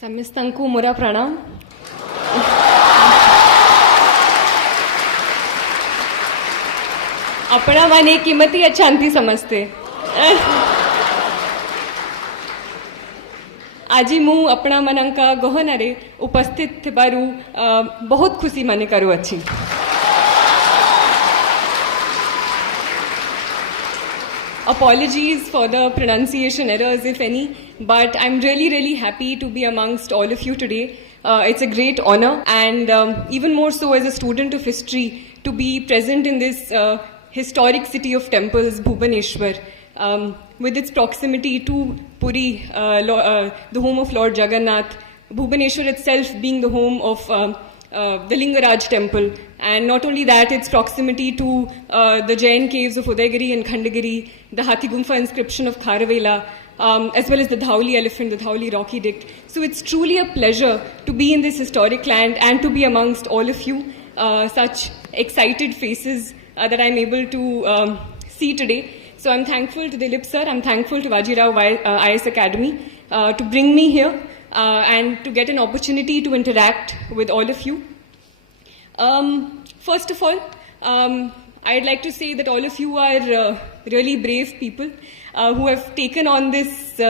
ସମସ୍ତଙ୍କୁ ମୋର ପ୍ରଣାମ। अपना माने किमती अच्छांती समझते। आज मु अपना मनंका गहनारे उपस्थित थिबारु बहुत खुशी माने करू अच्छी। Apologies for the pronunciation errors, if any, but I'm really happy to be amongst all of you today. It's a great honor, and even more so as a student of history, to be present in this historic city of temples, Bhubaneswar, with its proximity to Puri, the home of Lord Jagannath, Bhubaneswar itself being the home of the Lingaraj temple, and not only that, its proximity to the Jain caves of Udaygiri and Khandagiri, the Hathi Gumfa inscription of Kharavela, as well as the Dhauli elephant, the Dhauli rock edict. So it's truly a pleasure to be in this historic land and to be amongst all of you, such excited faces that I'm able to see today. So I'm thankful to Dilip sir, I'm thankful to Vajirao IS Academy to bring me here and to get an opportunity to interact with all of you. First of all, I'd like to say that all of you are really brave people who have taken on this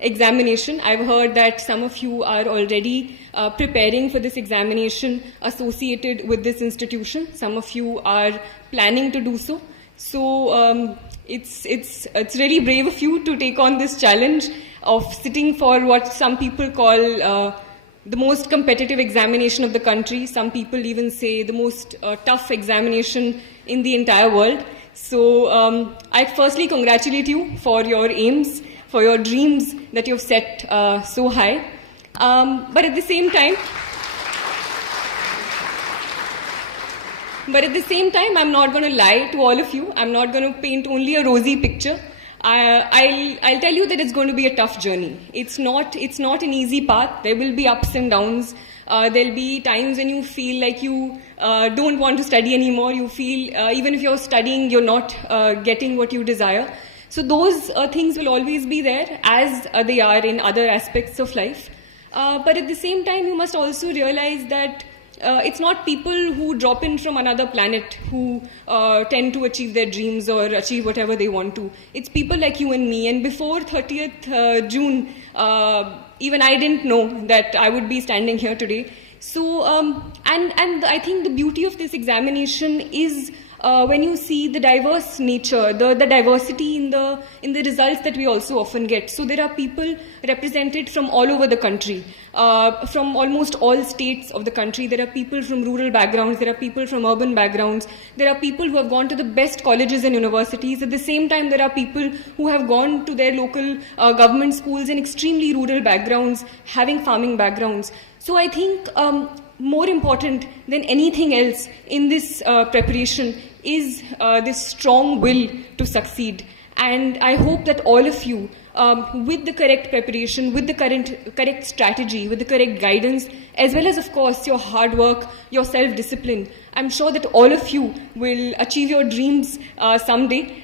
examination. I've heard that some of you are already preparing for this examination associated with this institution. Some of you are planning to do so. So it's really brave of you to take on this challenge of sitting for what some people call the most competitive examination of the country. Some people even say the most tough examination in the entire world. So I firstly congratulate you for your aims, for your dreams that you've set so high. But at the same time, I'm not going to lie to all of you. I'm not going to paint only a rosy picture. I'll tell you that it's going to be a tough journey. It's not an easy path. There will be ups and downs. There'll be times when you feel like you don't want to study anymore. You feel even if you're studying, you're not getting what you desire. So those things will always be there, as they are in other aspects of life. But at the same time, you must also realize that it's not people who drop in from another planet who tend to achieve their dreams or achieve whatever they want to. It's people like you and me. And before 30th June, even I didn't know that I would be standing here today. So, and I think the beauty of this examination is when you see the diverse nature, the diversity in the results that we also often get. So there are people represented from all over the country, from almost all states of the country. There are people from rural backgrounds, there are people from urban backgrounds, there are people who have gone to the best colleges and universities. At the same time, there are people who have gone to their local government schools in extremely rural backgrounds, having farming backgrounds. So I think more important than anything else in this preparation is this strong will to succeed. And I hope that all of you, with the correct preparation, with the correct strategy, with the correct guidance, as well as, of course, your hard work, your self-discipline, I'm sure that all of you will achieve your dreams someday.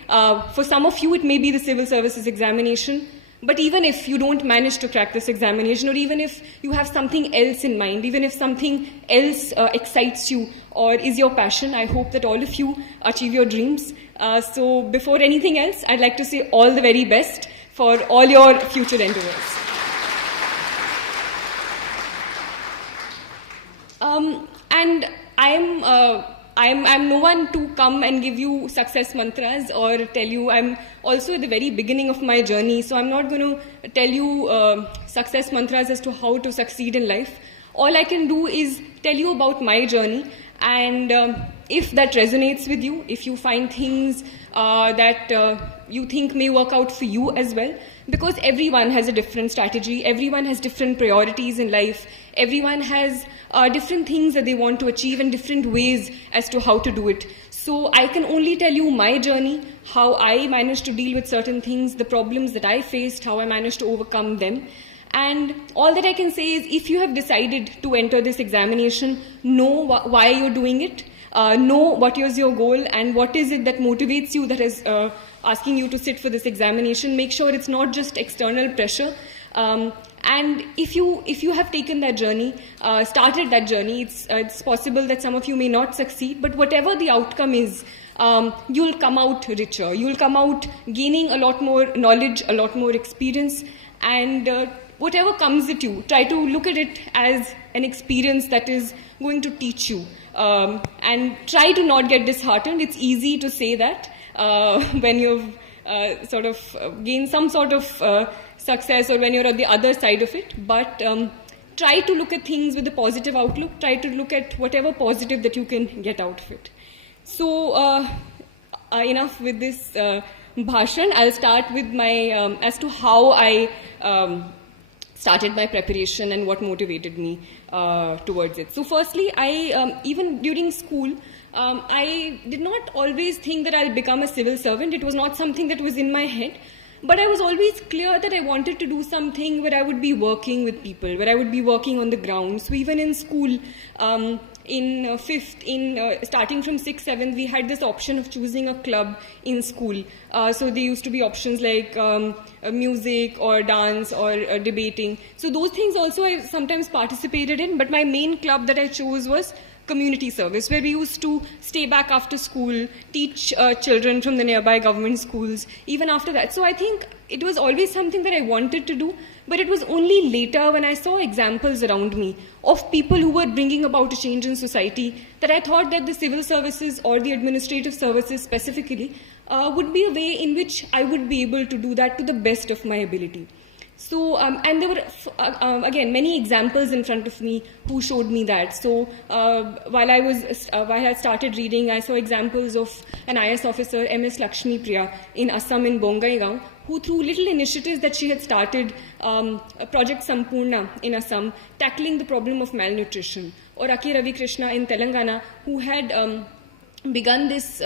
For some of you, it may be the civil services examination. But even if you don't manage to crack this examination, or even if you have something else in mind, even if something else excites you or is your passion, I hope that all of you achieve your dreams. So before anything else, I'd like to say all the very best for all your future endeavors. And I'm no one to come and give you success mantras or tell you. I'm also at the very beginning of my journey, so I'm not going to tell you success mantras as to how to succeed in life. All I can do is tell you about my journey, and if that resonates with you, if you find things that you think may work out for you as well, because everyone has a different strategy, everyone has different priorities in life, everyone has different things that they want to achieve and different ways as to how to do it. So I can only tell you my journey, how I managed to deal with certain things, the problems that I faced, how I managed to overcome them. And all that I can say is, if you have decided to enter this examination, know why you're doing it, know what is your goal and what is it that motivates you, that is asking you to sit for this examination. Make sure it's not just external pressure. And if you have taken that journey, started that journey, it's possible that some of you may not succeed, but whatever the outcome is, you'll come out richer. You'll come out gaining a lot more knowledge, a lot more experience, and whatever comes at you, try to look at it as an experience that is going to teach you. And try to not get disheartened. It's easy to say that when you've sort of gained some sort of success, or when you're on the other side of it. But try to look at things with a positive outlook. Try to look at whatever positive that you can get out of it. So enough with this bhashan. I'll start with my as to how I started my preparation and what motivated me towards it. So firstly, I even during school, I did not always think that I'll become a civil servant. It was not something that was in my head. But I was always clear that I wanted to do something where I would be working with people, where I would be working on the ground. So even in school, starting from 6th, 7th, we had this option of choosing a club in school. So there used to be options like music or dance or debating. So those things also I sometimes participated in, but my main club that I chose was community service, where we used to stay back after school, teach children from the nearby government schools, even after that. So I think it was always something that I wanted to do, but it was only later when I saw examples around me of people who were bringing about a change in society that I thought that the civil services or the administrative services specifically would be a way in which I would be able to do that to the best of my ability. So, and there were, again, many examples in front of me who showed me that. So, while I had started reading, I saw examples of an IS officer, MS Lakshmi Priya, in Assam in Bongaigaon, who through little initiatives that she had started, Project Sampurna in Assam, tackling the problem of malnutrition, or Aki Ravi Krishna in Telangana, who had begun this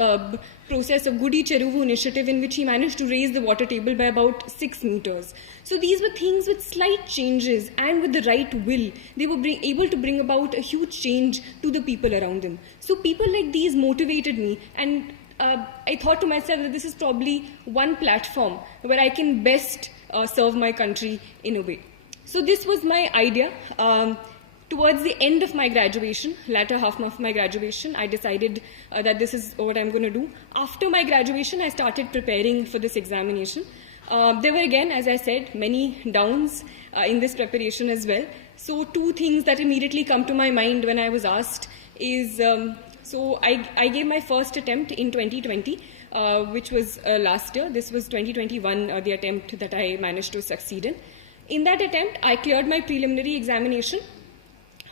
process of Gudi Cheruvu initiative, in which he managed to raise the water table by about 6 meters. So these were things with slight changes, and with the right will, they were able to bring about a huge change to the people around them. So people like these motivated me, and I thought to myself that this is probably one platform where I can best serve my country in a way. So this was my idea. Towards the end of my graduation, latter half of my graduation, I decided that this is what I'm going to do. After my graduation, I started preparing for this examination. There were, again, as I said, many downs in this preparation as well. So 2 things that immediately come to my mind when I was asked is, so I gave my first attempt in 2020, which was last year. This was 2021, the attempt that I managed to succeed in. In that attempt, I cleared my preliminary examination.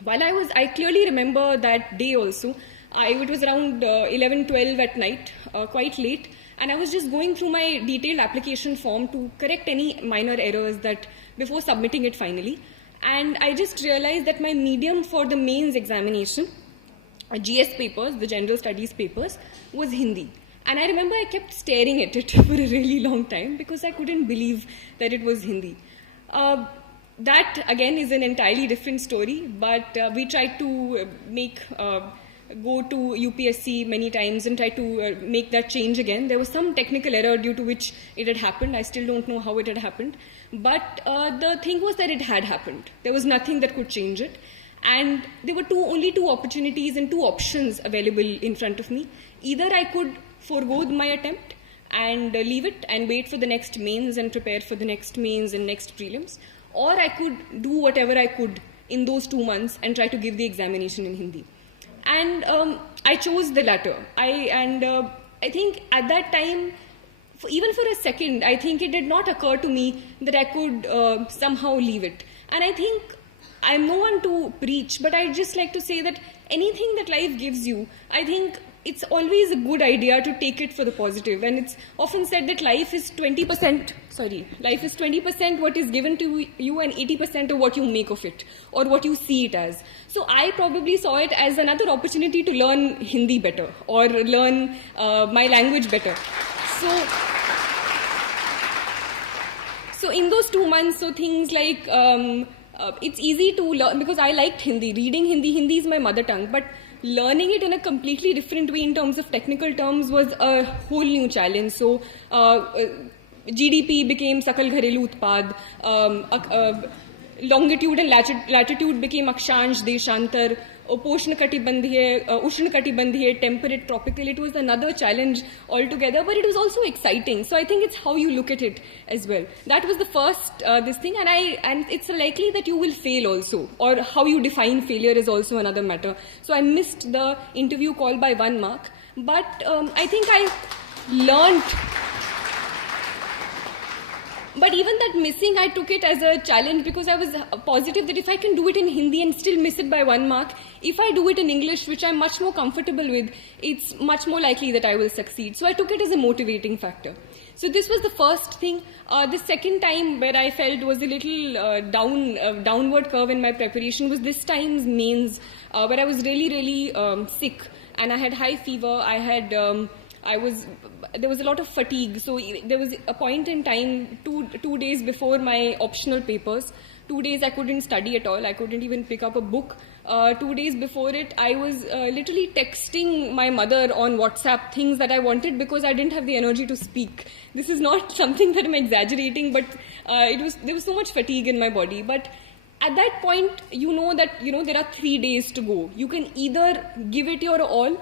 While I clearly remember that day also. It was around 11, 12 at night, quite late, and I was just going through my detailed application form to correct any minor errors that before submitting it finally. And I just realized that my medium for the mains examination, GS papers, the general studies papers, was Hindi. And I remember I kept staring at it for a really long time because I couldn't believe that it was Hindi. That, again, is an entirely different story, but we tried to go to UPSC many times and try to make that change again. There was some technical error due to which it had happened. I still don't know how it had happened. But the thing was that it had happened. There was nothing that could change it. And there were only two opportunities and 2 options available in front of me. Either I could forego my attempt and leave it and wait for the next mains and prepare for the next mains and next prelims, or I could do whatever I could in those 2 months and try to give the examination in Hindi. And I chose the latter. I think at that time, even for a second, I think it did not occur to me that I could somehow leave it. And I think I'm no one to preach, but I'd just like to say that anything that life gives you, I think it's always a good idea to take it for the positive. And it's often said that life is 20% what is given to you and 80% of what you make of it or what you see it as. So I probably saw it as another opportunity to learn Hindi better or learn my language better. So in those 2 months, so things like, it's easy to learn because I liked Hindi. Reading Hindi is my mother tongue, but learning it in a completely different way in terms of technical terms was a whole new challenge. So GDP became Sakal Gharelu Utpad. longitude and latitude became Akshansh, Deshantar, Ushnakatibandhiya, temperate, tropical. It was another challenge altogether, but it was also exciting. So I think it's how you look at it as well. That was the first this thing, and it's likely that you will fail also, or how you define failure is also another matter. So I missed the interview call by 1 mark, but I think I learned. But even that missing, I took it as a challenge, because I was positive that if I can do it in Hindi and still miss it by 1 mark, if I do it in English, which I'm much more comfortable with, it's much more likely that I will succeed. So I took it as a motivating factor. So this was the first thing. The second time where I felt was a little downward curve in my preparation was this time's mains, where I was really sick, and I had high fever. There was a lot of fatigue. So there was a point in time, two days before my optional papers, 2 days I couldn't study at all. I couldn't even pick up a book. 2 days before it, I was literally texting my mother on WhatsApp things that I wanted, because I didn't have the energy to speak. This is not something that I'm exaggerating, but there was so much fatigue in my body. But at that point, you know that there are 3 days to go. You can either give it your all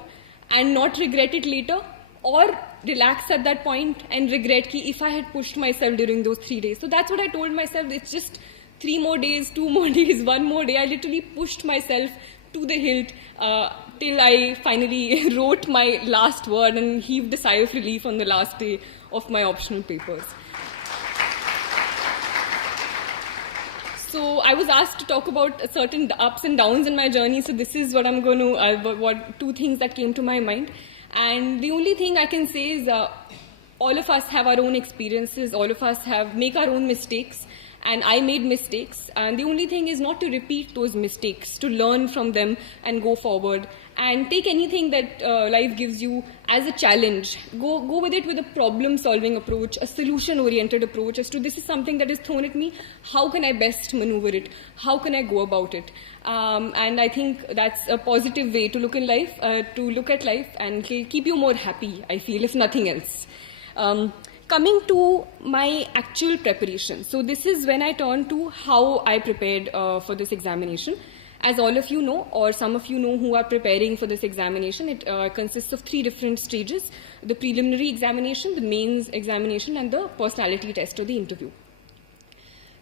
and not regret it later, or relax at that point and regret ki if I had pushed myself during those 3 days. So that's what I told myself. It's just 3 more days, 2 more days, 1 more day. I literally pushed myself to the hilt till I finally wrote my last word and heaved a sigh of relief on the last day of my optional papers. So I was asked to talk about certain ups and downs in my journey. So this is what I'm going to, 2 things that came to my mind. And the only thing I can say is all of us have our own experiences, all of us make our own mistakes, and I made mistakes. And the only thing is not to repeat those mistakes, to learn from them and go forward. And take anything that life gives you as a challenge. Go with it with a problem-solving approach, a solution-oriented approach as to this is something that is thrown at me. How can I best maneuver it? How can I go about it? And I think that's a positive way to look at life and keep you more happy, I feel, if nothing else. Coming to my actual preparation. So this is when I turn to how I prepared for this examination. As all of you know, or some of you know who are preparing for this examination, it consists of 3 different stages: the preliminary examination, the mains examination, and the personality test or the interview.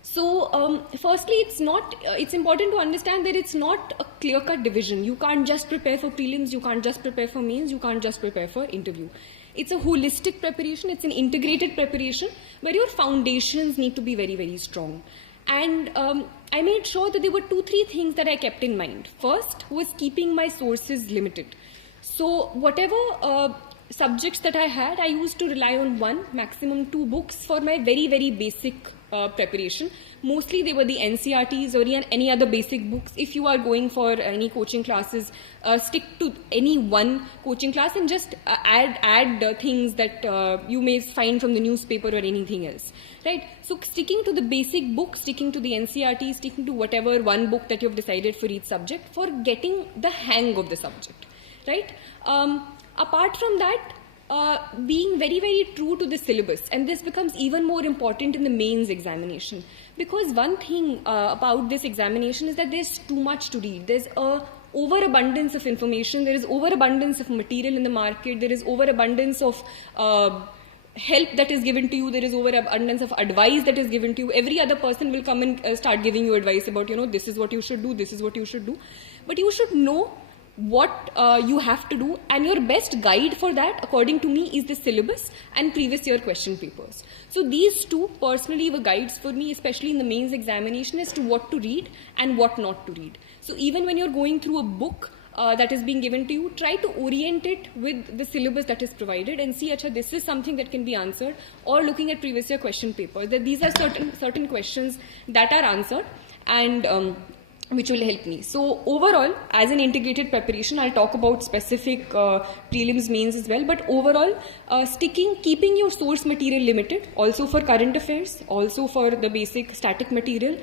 So firstly, it's important to understand that it's not a clear-cut division. You can't just prepare for prelims, you can't just prepare for mains, you can't just prepare for interview. It's a holistic preparation, it's an integrated preparation where your foundations need to be very, very strong. And I made sure that there were 2-3 things that I kept in mind. First was keeping my sources limited. So whatever subjects that I had, I used to rely on 1, maximum 2 books for my very, very basic preparation. Mostly they were the NCRTs or any other basic books. If you are going for any coaching classes, stick to any one coaching class and just add things that you may find from the newspaper or anything else. Right? So sticking to the basic book, sticking to the NCRT, sticking to whatever one book that you've decided for each subject for getting the hang of the subject. Right? Apart from that, being very, very true to the syllabus, and this becomes even more important in the mains examination, because one thing about this examination is that there's too much to read. There's a overabundance of information, there is overabundance of material in the market, there is overabundance of help that is given to you, there is overabundance of advice that is given to you. Every other person will come and start giving you advice about, this is what you should do, this is what you should do. But you should know what you have to do, and your best guide for that, according to me, is the syllabus and previous year question papers. So these 2 personally were guides for me, especially in the mains examination, as to what to read and what not to read. So even when you're going through a book that is being given to you, try to orient it with the syllabus that is provided and see, this is something that can be answered, or looking at previous year question papers, that these are certain questions that are answered and which will help me. So overall, as an integrated preparation, I'll talk about specific prelims, mains as well, but overall, keeping your source material limited, also for current affairs, also for the basic static material.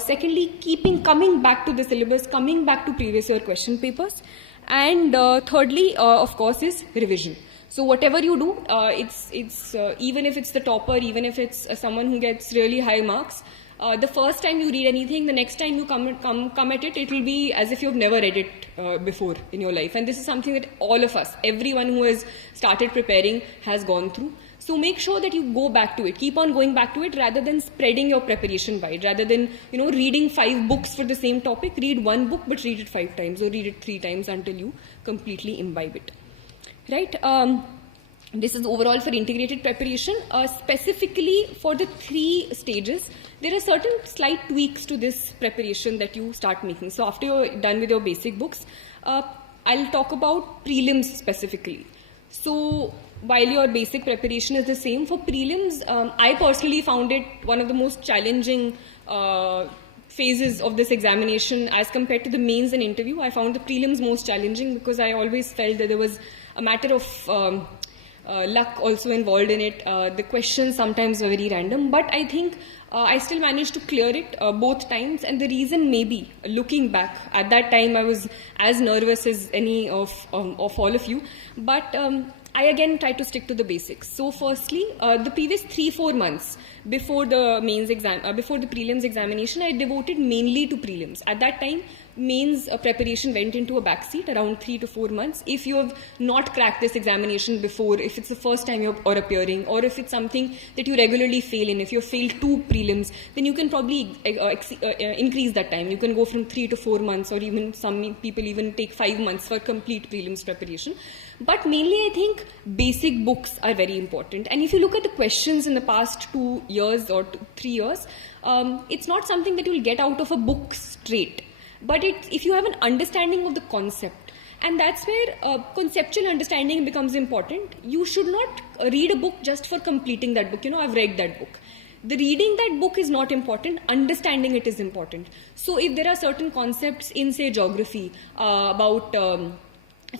Secondly, coming back to the syllabus, coming back to previous year question papers. And thirdly, of course, is revision. So whatever you do, it's even if it's the topper, even if it's someone who gets really high marks, The first time you read anything, the next time you come at it, it will be as if you've never read it before in your life. And this is something that all of us, everyone who has started preparing, has gone through. So make sure that you go back to it. Keep on going back to it rather than spreading your preparation wide. Rather than, reading 5 books for the same topic, read one book but read it 5 times or read it 3 times until you completely imbibe it. Right? This is overall for integrated preparation. Specifically for the 3 stages, there are certain slight tweaks to this preparation that you start making. So after you're done with your basic books, I'll talk about prelims specifically. So while your basic preparation is the same, for prelims, I personally found it one of the most challenging phases of this examination as compared to the mains and interview. I found the prelims most challenging because I always felt that there was a matter of luck also involved in it. The questions sometimes were very random, but I think I still managed to clear it both times. And the reason maybe, looking back, at that time I was as nervous as any of all of you, but I again tried to stick to the basics. So firstly, the previous 3-4 months before the mains exam, before the prelims examination, I devoted mainly to prelims. At that time, mains preparation went into a backseat around 3 to 4 months. If you have not cracked this examination before, if it's the first time you're appearing, or if it's something that you regularly fail in, if you failed 2 prelims, then you can probably increase that time. You can go from 3 to 4 months, or even some people even take 5 months for complete prelims preparation. But mainly I think basic books are very important. And if you look at the questions in the past 2 years or 3 years, it's not something that you'll get out of a book straight. But if you have an understanding of the concept, and that's where conceptual understanding becomes important. You should not read a book just for completing that book. I've read that book. The reading that book is not important, understanding it is important. So if there are certain concepts in, say, geography about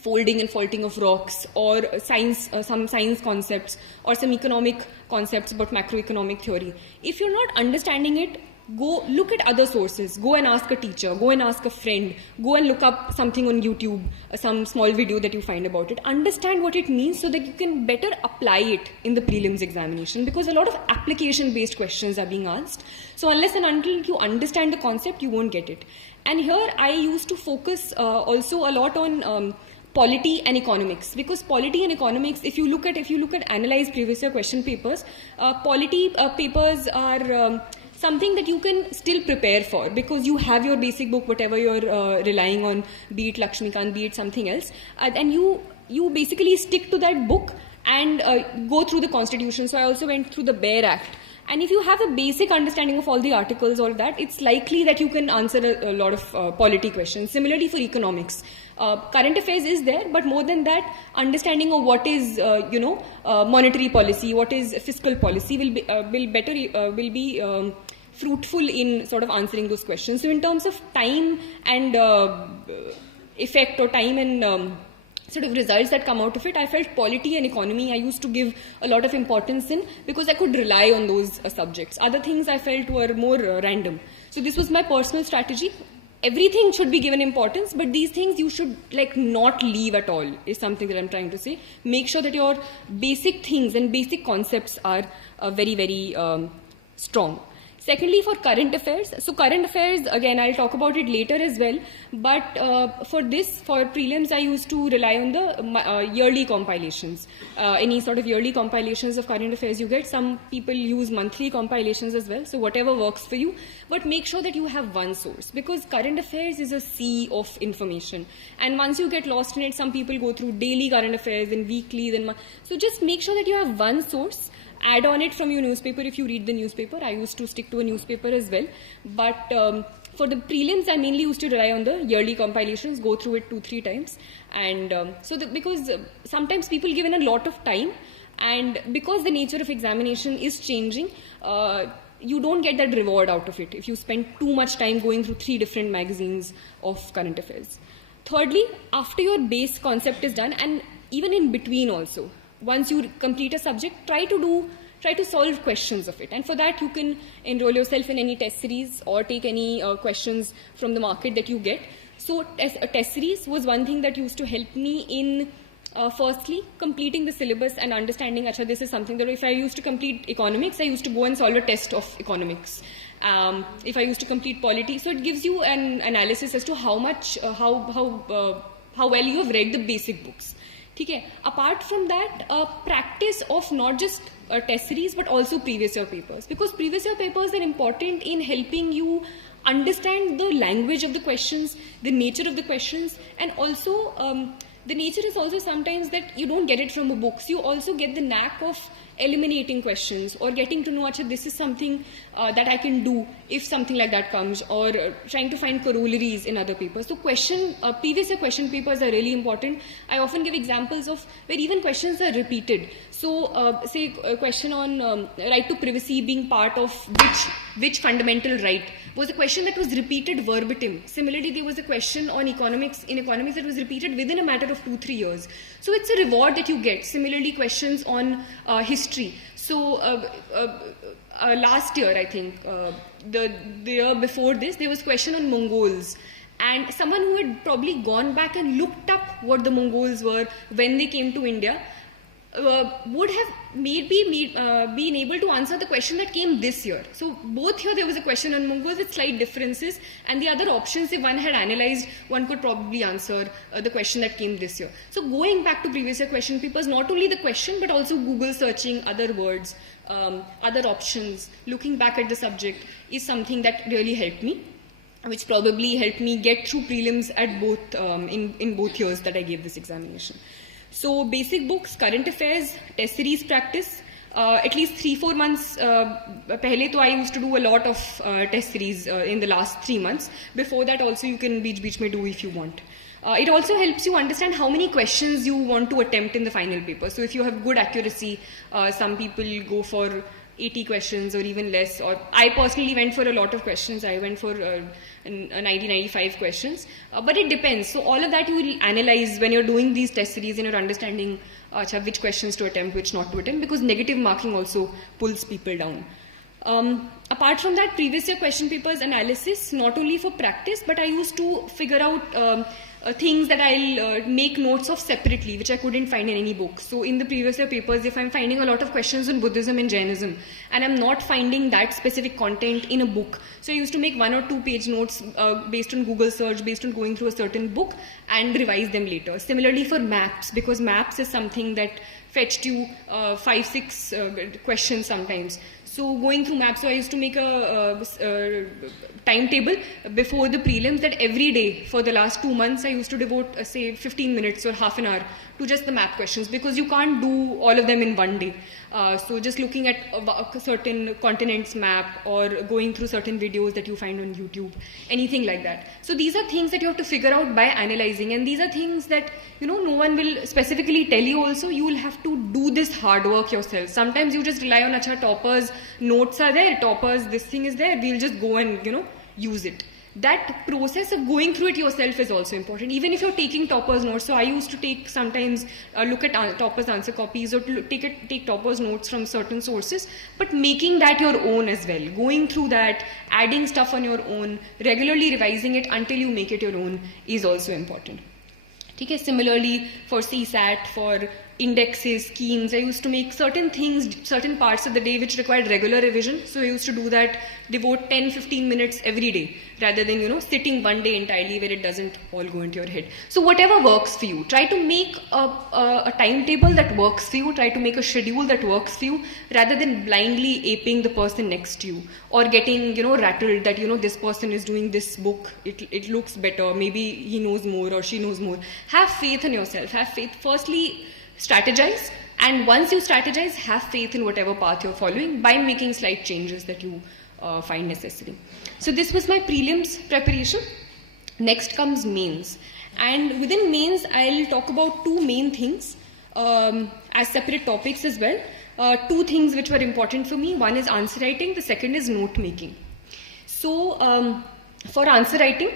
folding and faulting of rocks, or science, some science concepts, or some economic concepts about macroeconomic theory, if you're not understanding it, go look at other sources. Go and ask a teacher. Go and ask a friend. Go and look up something on YouTube, some small video that you find about it. Understand what it means so that you can better apply it in the prelims examination, because a lot of application-based questions are being asked. So unless and until you understand the concept, you won't get it. And here I used to focus also a lot on polity and economics, because polity and economics, if you look at analyzed previous year question papers, polity papers are something that you can still prepare for, because you have your basic book, whatever you're relying on, be it Lakshmikant, be it something else, and you basically stick to that book and go through the constitution. So I also went through the Bear Act. And if you have a basic understanding of all the articles, all that, it's likely that you can answer a lot of polity questions. Similarly for economics, current affairs is there, but more than that, understanding of what is monetary policy, what is fiscal policy will be fruitful in sort of answering those questions. So in terms of time and effect, or time and sort of results that come out of it, I felt polity and economy I used to give a lot of importance in, because I could rely on those subjects. Other things I felt were more random. So this was my personal strategy. Everything should be given importance, but these things you should not leave at all, is something that I'm trying to say. Make sure that your basic things and basic concepts are very, very strong. Secondly, for current affairs, so current affairs, again, I'll talk about it later as well, but for prelims, I used to rely on the yearly compilations. Any sort of yearly compilations of current affairs you get. Some people use monthly compilations as well, so whatever works for you, but make sure that you have one source, because current affairs is a sea of information, and once you get lost in it, some people go through daily current affairs, then weekly, then so just make sure that you have one source. Add on it from your newspaper if you read the newspaper. I used to stick to a newspaper as well. But for the prelims, I mainly used to rely on the yearly compilations, go through it 2-3 times. And because sometimes people give in a lot of time, and because the nature of examination is changing, you don't get that reward out of it if you spend too much time going through 3 different magazines of current affairs. Thirdly, after your base concept is done, and even in between also, once you complete a subject, try to solve questions of it. And for that, you can enroll yourself in any test series or take any questions from the market that you get. So a test series was one thing that used to help me in firstly completing the syllabus and understanding, this is something that if I used to complete economics, I used to go and solve a test of economics. if I used to complete polity. So it gives you an analysis as to how much, how well you have read the basic books. Okay. Apart from that, practice of not just test series but also previous year papers, because previous year papers are important in helping you understand the language of the questions, the nature of the questions, and also the nature is also sometimes that you don't get it from the books. You also get the knack of eliminating questions or getting to know, Acha, this is something that I can do if something like that comes, or trying to find corollaries in other papers. So previous year question papers are really important. I often give examples of where even questions are repeated. So say a question on right to privacy being part of which fundamental right was a question that was repeated verbatim. Similarly, there was a question on economics that was repeated within a matter of 2-3 years. So it's a reward that you get. Similarly, questions on history. So last year, I think, the year before this, there was a question on Mongols. And someone who had probably gone back and looked up what the Mongols were when they came to India would have maybe been able to answer the question that came this year. So both here there was a question on Mongols with slight differences, and the other options, if one had analyzed, one could probably answer the question that came this year. So going back to previous year question papers, not only the question but also Google searching other words, other options, looking back at the subject is something that really helped me, which probably helped me get through prelims at both in both years that I gave this examination. So basic books, current affairs, test series practice, at least 3-4 months pehle to I used to do a lot of test series in the last 3 months. Before that also you can beech mein do if you want. It also helps you understand how many questions you want to attempt in the final paper. So if you have good accuracy, some people go for 80 questions or even less, or I personally went for a lot of questions. I went for 90-95 questions, but it depends. So all of that you will analyze when you're doing these test series and you're understanding which questions to attempt, which not to attempt, because negative marking also pulls people down. Apart from that, previous year question papers analysis, not only for practice, but I used to figure out things that I'll make notes of separately, which I couldn't find in any book. So in the previous year papers, if I'm finding a lot of questions on Buddhism and Jainism, and I'm not finding that specific content in a book, so I used to make 1 or 2 page notes based on Google search, based on going through a certain book, and revise them later. Similarly for maps, because maps is something that fetched you 5-6 questions sometimes. So going through maps, so I used to make a timetable before the prelims that every day for the last 2 months I used to devote say 15 minutes or half an hour to just the map questions, because you can't do all of them in one day. So just looking at a certain continent's map or going through certain videos that you find on YouTube, anything like that. So these are things that you have to figure out by analyzing, and these are things that no one will specifically tell you also. You will have to do this hard work yourself. Sometimes you just rely on acha toppers, notes are there, toppers, this thing is there, we'll just go and use it. That process of going through it yourself is also important, even if you're taking toppers notes. So I used to take sometimes look at toppers answer copies or take toppers notes from certain sources, but making that your own as well, going through that, adding stuff on your own, regularly revising it until you make it your own is also important. Okay, similarly for CSAT, for indexes, schemes, I used to make certain things, certain parts of the day which required regular revision. So I used to do that, devote 10-15 minutes every day, rather than, sitting one day entirely where it doesn't all go into your head. So whatever works for you, try to make a timetable that works for you, try to make a schedule that works for you, rather than blindly aping the person next to you, or getting, rattled that, this person is doing this book, it looks better, maybe he knows more or she knows more. Have faith in yourself, have faith. Firstly, strategize, and once you strategize, have faith in whatever path you're following by making slight changes that you find necessary. So this was my prelims preparation. Next comes mains, and within mains I'll talk about 2 main things as separate topics as well. 2 things which were important for me. One is answer writing, the second is note making. So for answer writing,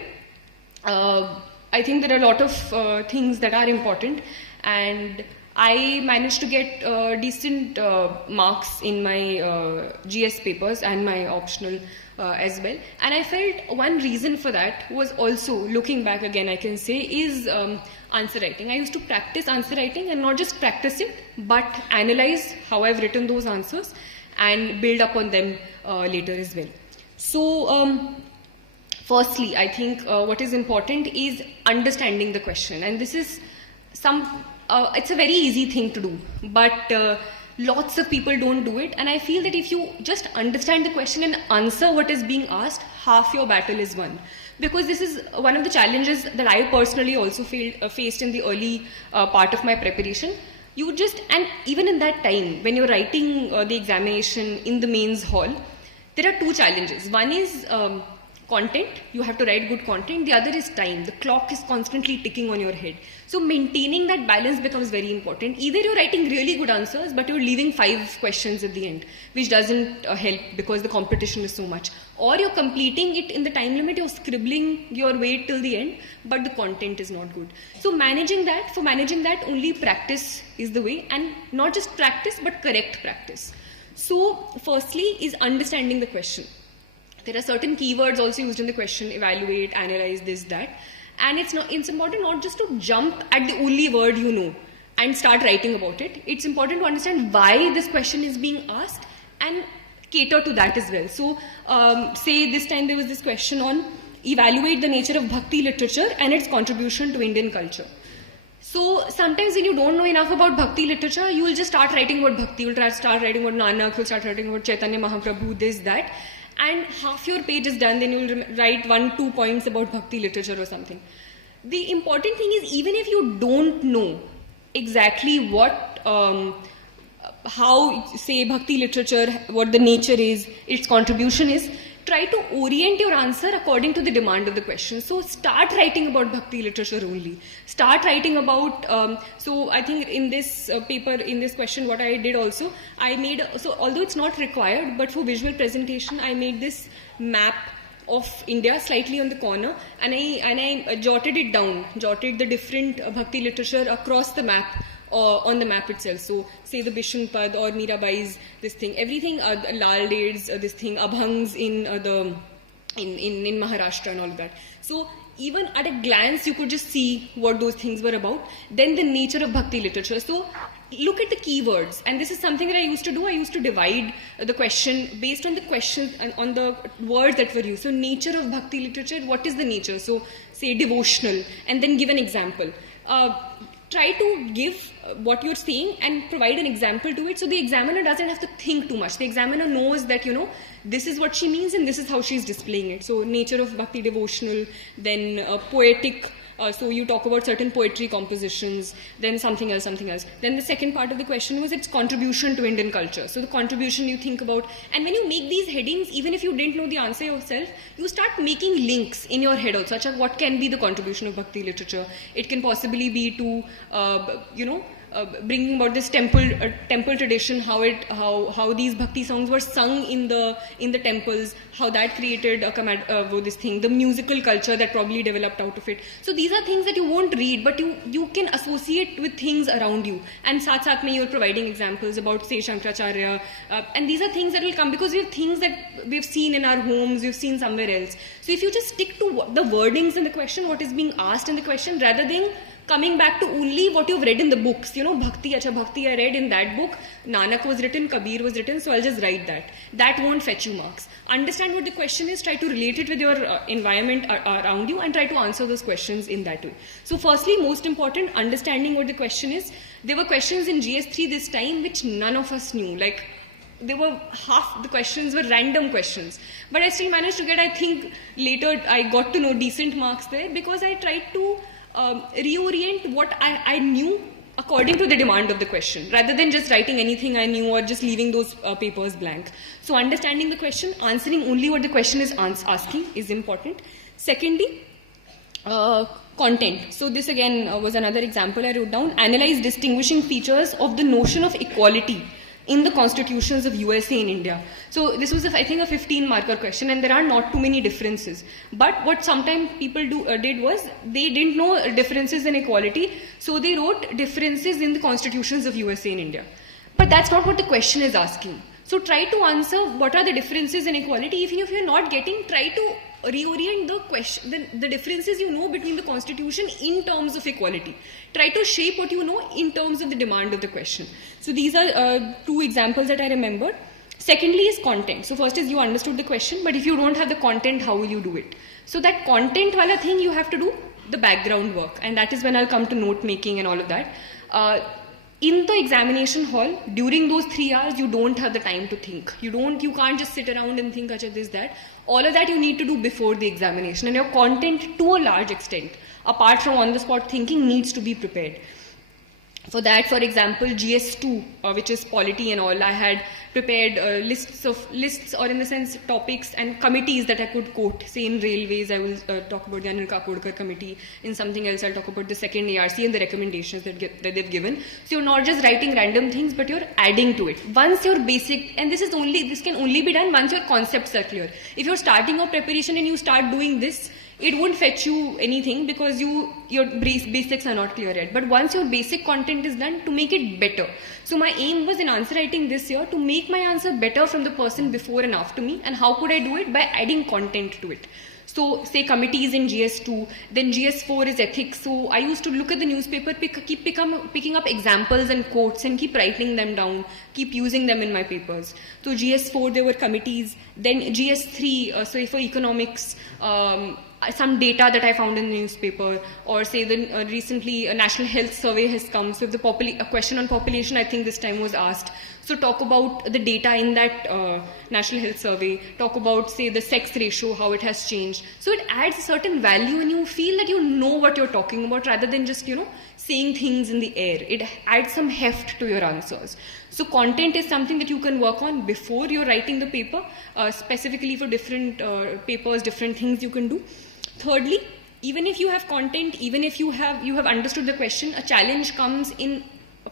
I think there are a lot of things that are important, and I managed to get decent marks in my GS papers and my optional as well. And I felt one reason for that was also, looking back again I can say, is answer writing. I used to practice answer writing, and not just practice it, but analyze how I've written those answers and build up on them later as well. So, firstly, I think what is important is understanding the question, and this is it's a very easy thing to do, but lots of people don't do it. And I feel that if you just understand the question and answer what is being asked, half your battle is won. Because this is one of the challenges that I personally also faced in the early part of my preparation. And even in that time, when you're writing the examination in the mains hall, there are two challenges. One is content, you have to write good content. The other is time. The clock is constantly ticking on your head. So maintaining that balance becomes very important. Either you're writing really good answers, but you're leaving 5 questions at the end, which doesn't help because the competition is so much. Or you're completing it in the time limit, you're scribbling your way till the end, but the content is not good. So for managing that, only practice is the way, and not just practice, but correct practice. So firstly is understanding the question. There are certain keywords also used in the question: evaluate, analyze, this, that. And it's important not just to jump at the only word you know and start writing about it. It's important to understand why this question is being asked and cater to that as well. So say this time there was this question on evaluate the nature of Bhakti literature and its contribution to Indian culture. So sometimes when you don't know enough about Bhakti literature, you will just start writing about Bhakti. You'll start writing about Nanak, you'll start writing about Chaitanya Mahaprabhu, this, that. And half your page is done, then you'll write 1-2 points about Bhakti literature or something. The important thing is, even if you don't know exactly what, how, say, Bhakti literature, what the nature is, its contribution is, try to orient your answer according to the demand of the question. So start writing about Bhakti literature only. Start writing about, so I think in this paper, in this question, what I did also, I made, so although it's not required, but for visual presentation, I made this map of India slightly on the corner, and I jotted it down, jotted the different Bhakti literature across the map, on the map itself. So say the Bishnupad or Mirabai's, this thing, everything, Lal Ded's, this thing, Abhangs in Maharashtra and all of that. So even at a glance you could just see what those things were about. Then the nature of Bhakti literature. So look at the keywords, and this is something that I used to do. I used to divide the question based on the questions and on the words that were used. So nature of Bhakti literature, what is the nature? So say devotional, and then give an example. Try to give what you're saying and provide an example to it, so the examiner doesn't have to think too much. The examiner knows that, this is what she means and this is how she's displaying it. So nature of Bhakti devotional, then poetic, so you talk about certain poetry compositions, then something else. Then the second part of the question was its contribution to Indian culture. So the contribution you think about, and when you make these headings, even if you didn't know the answer yourself, you start making links in your head also, such as what can be the contribution of Bhakti literature. It can possibly be to, bringing about this temple tradition, how these Bhakti songs were sung in the temples, how that created this thing, the musical culture that probably developed out of it. So these are things that you won't read, but you can associate with things around you. And sath mein you're providing examples about, say, Shankaracharya, and these are things that will come because we have things that we've seen in our homes, we've seen somewhere else. So if you just stick to the wordings in the question, what is being asked in the question, rather than coming back to only what you've read in the books, Bhakti, I read in that book, Nanak was written, Kabir was written, so I'll just write that. That won't fetch you marks. Understand what the question is, try to relate it with your environment around you, and try to answer those questions in that way. So firstly, most important, understanding what the question is. There were questions in GS3 this time which none of us knew, like there were half the questions were random questions, but I still managed to get, I think later I got to know decent marks there, because I tried to reorient what I knew according to the demand of the question, rather than just writing anything I knew or just leaving those papers blank. So understanding the question, answering only what the question is asking is important. Secondly, content. So this again was another example I wrote down. Analyze distinguishing features of the notion of equality in the constitutions of USA and India. So this was, I think, a 15-marker question, and there are not too many differences. But what sometimes people did was, they didn't know differences in equality, so they wrote differences in the constitutions of USA and India. But that's not what the question is asking. So try to answer what are the differences in equality. Even if you're not getting, try to reorient the question, the differences you know between the constitution in terms of equality. Try to shape what you know in terms of the demand of the question. So these are 2 examples that I remember. Secondly is content. So first is you understood the question, but if you don't have the content, how will you do it? So that content wala thing, you have to do the background work, and that is when I'll come to note making and all of that. In the examination hall, during those 3 hours, you don't have the time to think. You can't just sit around and think, acha, this, that. All of that you need to do before the examination, and your content, to a large extent, apart from on-the-spot thinking, needs to be prepared. For that, for example, GS2, which is polity and all, I had prepared lists, or in the sense topics and committees that I could quote. Say in railways, I will talk about the Anil Kakodkar committee. In something else, I'll talk about the second ARC and the recommendations that they've given. So you're not just writing random things, but you're adding to it. Once your basic, and this can only be done once your concepts are clear. If you're starting your preparation and you start doing this, it won't fetch you anything because your basics are not clear yet. But once your basic content is done, to make it better. So my aim was in answer writing this year to make my answer better from the person before and after me. And how could I do it? By adding content to it. So say committees in GS2, then GS4 is ethics. So I used to look at the newspaper, keep picking up examples and quotes and keep writing them down, keep using them in my papers. So GS4 there were committees, then GS3, so for economics, some data that I found in the newspaper, or say recently a national health survey has come. So if a question on population, I think this time was asked. So talk about the data in that national health survey, talk about say the sex ratio, how it has changed. So it adds a certain value and you feel that you know what you're talking about rather than just, saying things in the air. It adds some heft to your answers. So content is something that you can work on before you're writing the paper, specifically for different papers, different things you can do. Thirdly, even if you have content, even if you have understood the question, a challenge comes in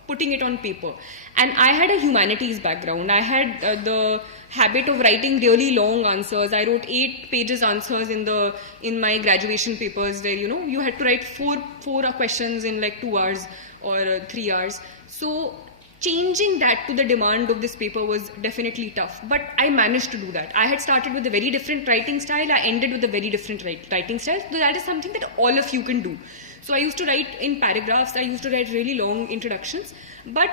putting it on paper. And I had a humanities background. I had the habit of writing really long answers. I wrote 8 pages answers in my graduation papers where, you had to write four questions in like 2 hours or 3 hours. So changing that to the demand of this paper was definitely tough, but I managed to do that. I had started with a very different writing style. I ended with a very different writing style. So that is something that all of you can do. So I used to write in paragraphs. I used to write really long introductions, but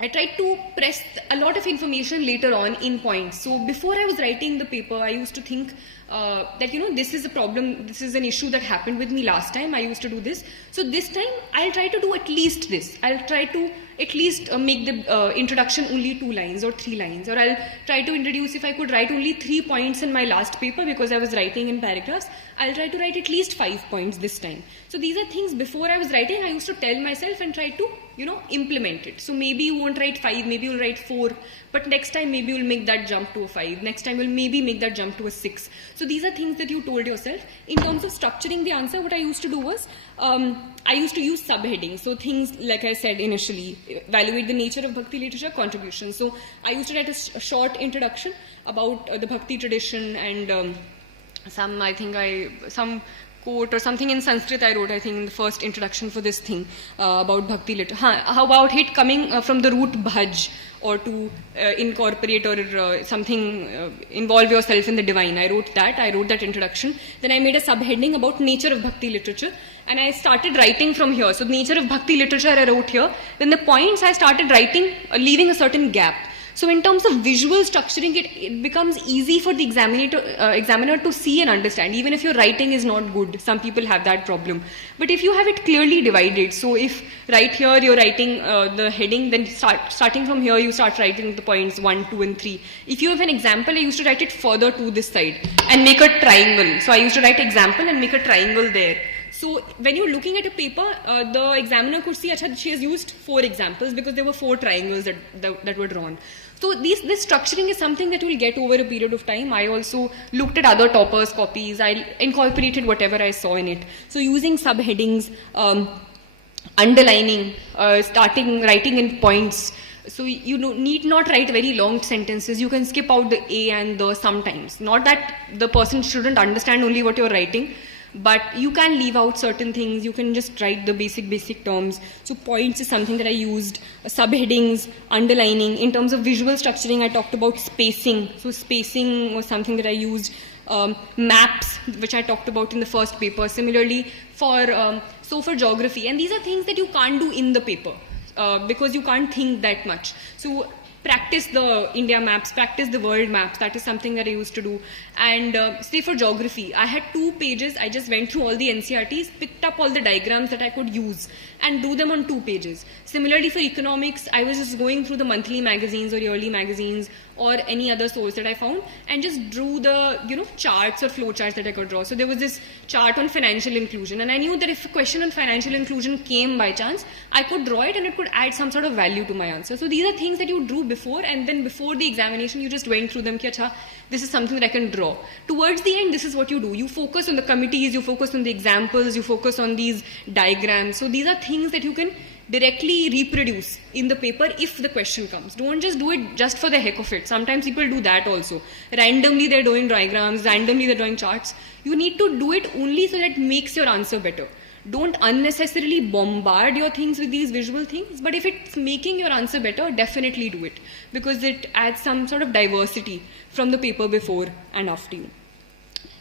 I tried to press a lot of information later on in points. So before I was writing the paper, I used to think that, this is a problem, this is an issue that happened with me last time. I used to do this. So this time, I'll try to do at least this. I'll try to at least make the introduction only 2 lines or 3 lines. Or I'll try to introduce, if I could write only 3 points in my last paper because I was writing in paragraphs, I'll try to write at least 5 points this time. So these are things before I was writing, I used to tell myself and try to, implement it. So maybe you won't write 5, maybe you'll write 4, but next time maybe you'll make that jump to a 5. Next time you'll maybe make that jump to a 6. So these are things that you told yourself. In terms of structuring the answer, what I used to do was, I used to use subheadings. So things, like I said initially, evaluate the nature of Bhakti literature, contributions. So I used to write a short introduction about the Bhakti tradition and some quote or something in Sanskrit I wrote, I think, in the first introduction for this thing about Bhakti literature. How about it coming from the root bhaj, or to incorporate or something, involve yourself in the divine. I wrote that introduction. Then I made a subheading about nature of Bhakti literature. And I started writing from here. So the nature of Bhakti literature I wrote here. Then the points I started writing, leaving a certain gap. So in terms of visual structuring, it becomes easy for the examiner to see and understand, even if your writing is not good. Some people have that problem. But if you have it clearly divided, so if right here you're writing the heading, then starting from here you start writing the points 1, 2 and 3. If you have an example, I used to write it further to this side and make a triangle. So I used to write example and make a triangle there. So when you're looking at a paper, the examiner could see, she has used 4 examples because there were 4 triangles that were drawn. So this structuring is something that you'll get over a period of time. I also looked at other toppers' copies. I incorporated whatever I saw in it. So using subheadings, underlining, starting writing in points. So you need not write very long sentences. You can skip out the a and the sometimes. Not that the person shouldn't understand only what you're writing, but you can leave out certain things. You can just write the basic terms. So points is something that I used. Subheadings, underlining. In terms of visual structuring, I talked about spacing. So spacing was something that I used. Maps, which I talked about in the first paper. Similarly, for geography. And these are things that you can't do in the paper because you can't think that much. So practice the India maps, practice the world maps. That is something that I used to do. And say for geography, I had 2 pages. I just went through all the NCRTs, picked up all the diagrams that I could use and do them on 2 pages. Similarly for economics, I was just going through the monthly magazines or yearly magazines or any other source that I found and just drew the, charts or flow charts that I could draw. So there was this chart on financial inclusion, and I knew that if a question on financial inclusion came by chance, I could draw it and it could add some sort of value to my answer. So these are things that you drew before, and then before the examination you just went through them, ki, acha, this is something that I can draw. Towards the end, this is what you do. You focus on the committees, you focus on the examples, you focus on these diagrams. So these are things that you can directly reproduce in the paper if the question comes. Don't just do it just for the heck of it. Sometimes people do that also. Randomly they're doing diagrams, randomly they're drawing charts. You need to do it only so that it makes your answer better. Don't unnecessarily bombard your things with these visual things, but if it's making your answer better, definitely do it, because it adds some sort of diversity from the paper before and after you.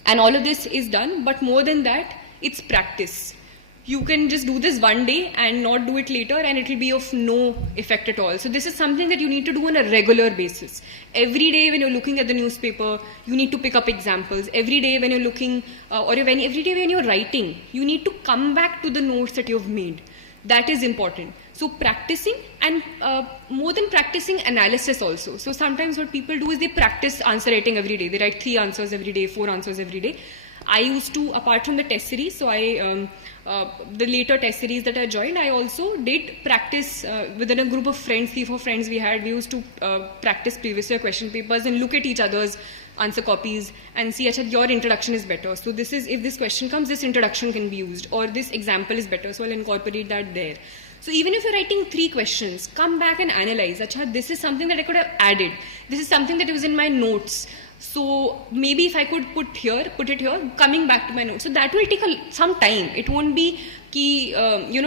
And all of this is done, but more than that, it's practice. You can just do this one day and not do it later, and it will be of no effect at all. So this is something that you need to do on a regular basis. Every day when you're looking at the newspaper, you need to pick up examples. Every day when you're looking, every day when you're writing, you need to come back to the notes that you've made. That is important. So practicing, and more than practicing, analysis also. So sometimes what people do is they practice answer writing every day. They write 3 answers every day, 4 answers every day. I used to, apart from the test series, so the later test series that I joined, I also did practice within a group of friends, 3-4 friends we had. We used to practice previous year question papers and look at each other's answer copies and see, acha, your introduction is better. So this is, if this question comes, this introduction can be used, or this example is better, so I'll incorporate that there. So even if you're writing 3 questions, come back and analyze, acha, this is something that I could have added. This is something that was in my notes. So maybe if I could put it here, coming back to my notes. So that will take some time. It won't be ki,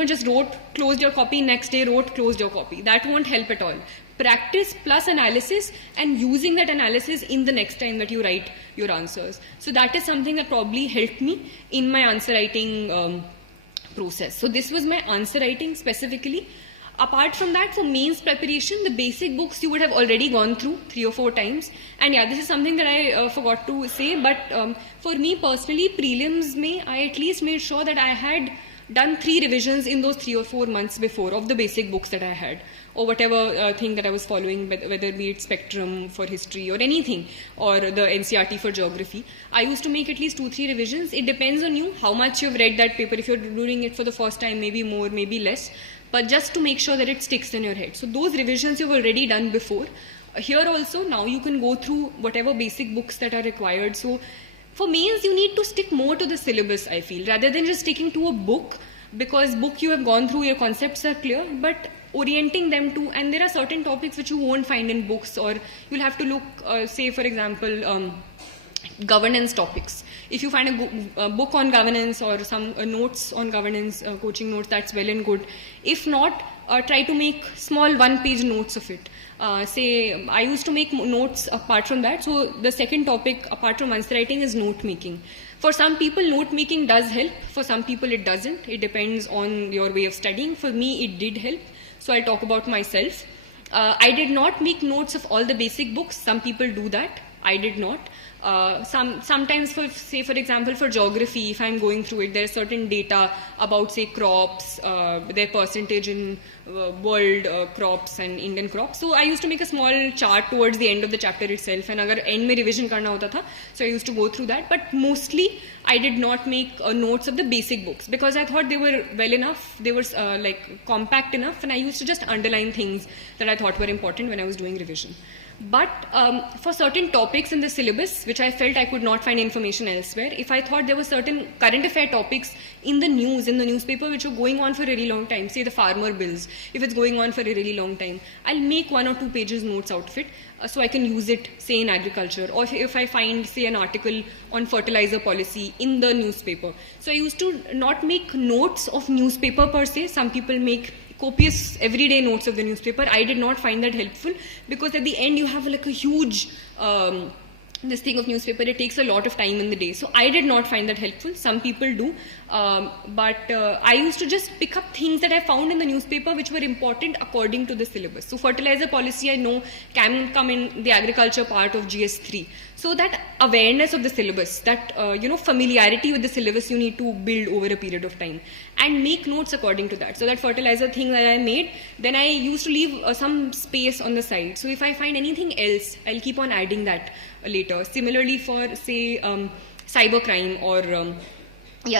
just wrote, closed your copy, next day wrote, closed your copy. That won't help at all. Practice plus analysis, and using that analysis in the next time that you write your answers. So that is something that probably helped me in my answer writing process. So this was my answer writing specifically. Apart from that, for mains preparation, the basic books you would have already gone through 3 or 4 times. And yeah, this is something that I forgot to say, but for me personally, prelims I at least made sure that I had done 3 revisions in those 3 or 4 months before of the basic books that I had, or whatever thing that I was following, whether be it Spectrum for history or anything, or the NCRT for geography. I used to make at least 2-3 revisions. It depends on you, how much you've read that paper. If you're doing it for the first time, maybe more, maybe less, but just to make sure that it sticks in your head. So those revisions you've already done before. Here also, now you can go through whatever basic books that are required. So for mains, you need to stick more to the syllabus, I feel, rather than just sticking to a book, because book you have gone through, your concepts are clear, but orienting them to, and there are certain topics which you won't find in books, or you'll have to look, say for example, governance topics. If you find a book on governance or some notes on governance, coaching notes, that's well and good. If not, try to make small 1-page notes of it. Say, I used to make notes apart from that. So the second topic apart from answer writing is note making. For some people, note making does help. For some people, it doesn't. It depends on your way of studying. For me, it did help. So I'll talk about myself. I did not make notes of all the basic books. Some people do that. I did not. Sometimes, for example, for geography, if I'm going through it, there are certain data about, say, crops, their percentage in world crops and Indian crops. So I used to make a small chart towards the end of the chapter itself, and agar end mein revision karna hota tha, so I used to go through that. But mostly, I did not make notes of the basic books, because I thought they were well enough, they were compact enough, and I used to just underline things that I thought were important when I was doing revision. But for certain topics in the syllabus, which I felt I could not find information elsewhere, if I thought there were certain current affair topics in the news, in the newspaper, which were going on for a really long time, say the farmer bills, if it's going on for a really long time, I'll make 1 or 2 pages notes out of it, so I can use it, say, in agriculture, or if I find, say, an article on fertilizer policy in the newspaper. So I used to not make notes of newspaper per se. Some people make copious everyday notes of the newspaper. I did not find that helpful, because at the end you have like a huge this thing of newspaper, it takes a lot of time in the day. So I did not find that helpful. Some people do. But I used to just pick up things that I found in the newspaper which were important according to the syllabus. So fertilizer policy, I know, can come in the agriculture part of GS3. So that awareness of the syllabus, that familiarity with the syllabus you need to build over a period of time and make notes according to that. So that fertilizer thing that I made, then I used to leave some space on the side. So if I find anything else, I'll keep on adding that later. Similarly for, say, cybercrime or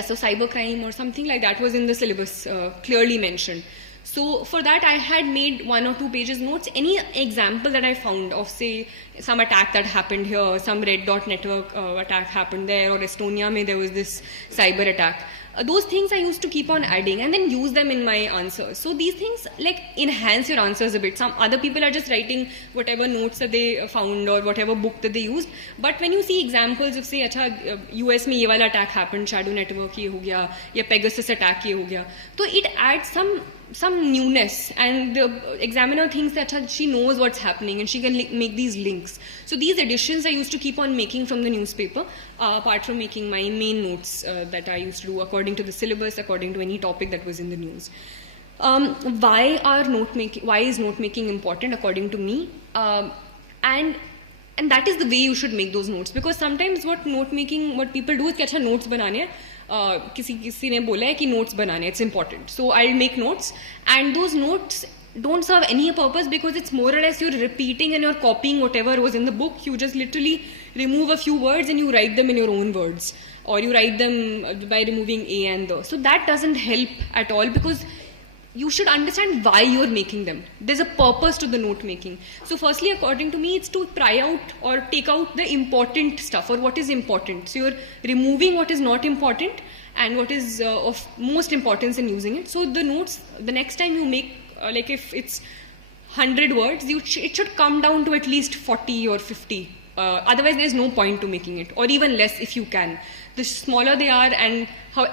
so cybercrime or something like that was in the syllabus clearly mentioned. So for that I had made 1 or 2 pages notes. Any example that I found of, say, some attack that happened here, some red dot network attack happened there, or Estonia mein there was this cyber attack. Those things I used to keep on adding and then use them in my answers. So these things like enhance your answers a bit. Some other people are just writing whatever notes that they found or whatever book that they used. But when you see examples of, say, US mein ye wala attack happened, shadow network ye ho gaya, ya Pegasus attack ye ho gaya, so it adds some newness, and the examiner thinks that she knows what's happening and she can make these links. So these additions I used to keep on making from the newspaper, apart from making my main notes that I used to do according to the syllabus, according to any topic that was in the news. Why is note making important according to me? And that is the way you should make those notes, because sometimes what people do is कि notes बनाने हैं, किसी ने बोला है कि notes बनाने, it's important. So I'll make notes, and those notes don't serve any purpose because it's more or less you're repeating and you're copying whatever was in the book. You just literally remove a few words and you write them in your own words, or you write them by removing a and the. So that doesn't help at all, because you should understand why you're making them. There's a purpose to the note making. So firstly, according to me, it's to pry out or take out the important stuff, or what is important. So you're removing what is not important and what is of most importance in using it. So the notes, the next time you make, like if it's 100 words, it should come down to at least 40 or 50. Otherwise, there's no point to making it, or even less if you can. The smaller they are, and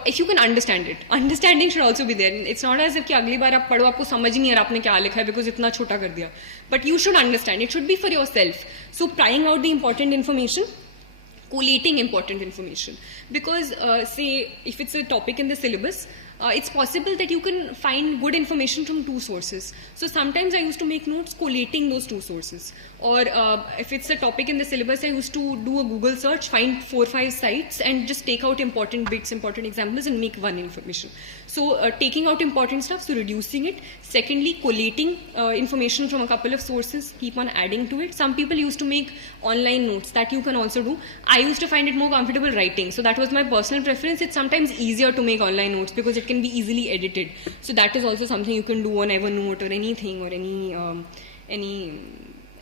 if you can understand it. Understanding should also be there. It's not as if कि अगली बार आप पढ़ो आपको समझ नहीं आ रहा आपने क्या लिखा है because इतना छोटा कर दिया. But you should understand. It should be for yourself. So prying out the important information, collating important information. Because say if it's a topic in the syllabus, it's possible that you can find good information from 2 sources. So sometimes I used to make notes collating those 2 sources. Or if it's a topic in the syllabus, I used to do a Google search, find 4 or 5 sites and just take out important bits, important examples and make one information. So taking out important stuff, so reducing it. Secondly, collating information from a couple of sources, keep on adding to it. Some people used to make online notes, that you can also do. I used to find it more comfortable writing. So that was my personal preference. It's sometimes easier to make online notes because it can be easily edited. So that is also something you can do on Evernote or anything, or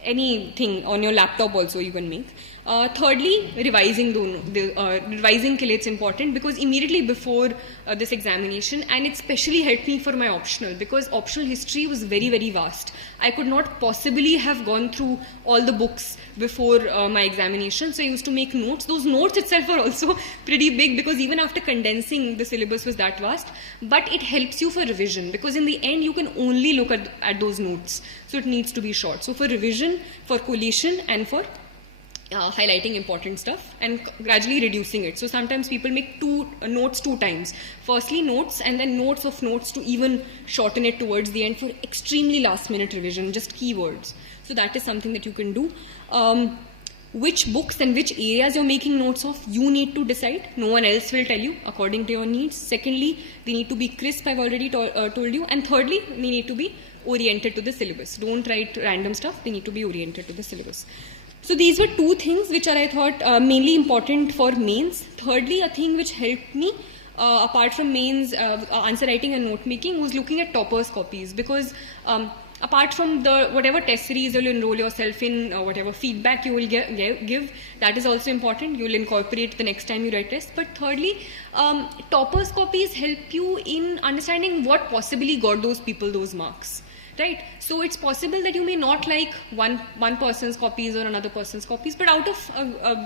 anything on your laptop also you can make. Thirdly, revising revising ke liye it's important, because immediately before this examination, and it especially helped me for my optional, because optional history was very, very vast. I could not possibly have gone through all the books before my examination, so I used to make notes. Those notes itself are also pretty big, because even after condensing, the syllabus was that vast, but it helps you for revision, because in the end you can only look at those notes, so it needs to be short. So for revision, for collation, and for highlighting important stuff and gradually reducing it. So sometimes people make notes 2 times. Firstly notes, and then notes of notes to even shorten it towards the end for extremely last minute revision, just keywords. So that is something that you can do. Which books and which areas you're making notes of, you need to decide. No one else will tell you, according to your needs. Secondly, they need to be crisp, I've already told you. And thirdly, they need to be oriented to the syllabus. Don't write random stuff, they need to be oriented to the syllabus. So these were 2 things which are, I thought, mainly important for mains. Thirdly, a thing which helped me, apart from mains, answer writing and note making, was looking at toppers copies. Because apart from the whatever test series you'll enroll yourself in, whatever feedback you will give, that is also important. You'll incorporate the next time you write tests. But thirdly, toppers copies help you in understanding what possibly got those people those marks. Right? So it's possible that you may not like one person's copies or another person's copies, but out of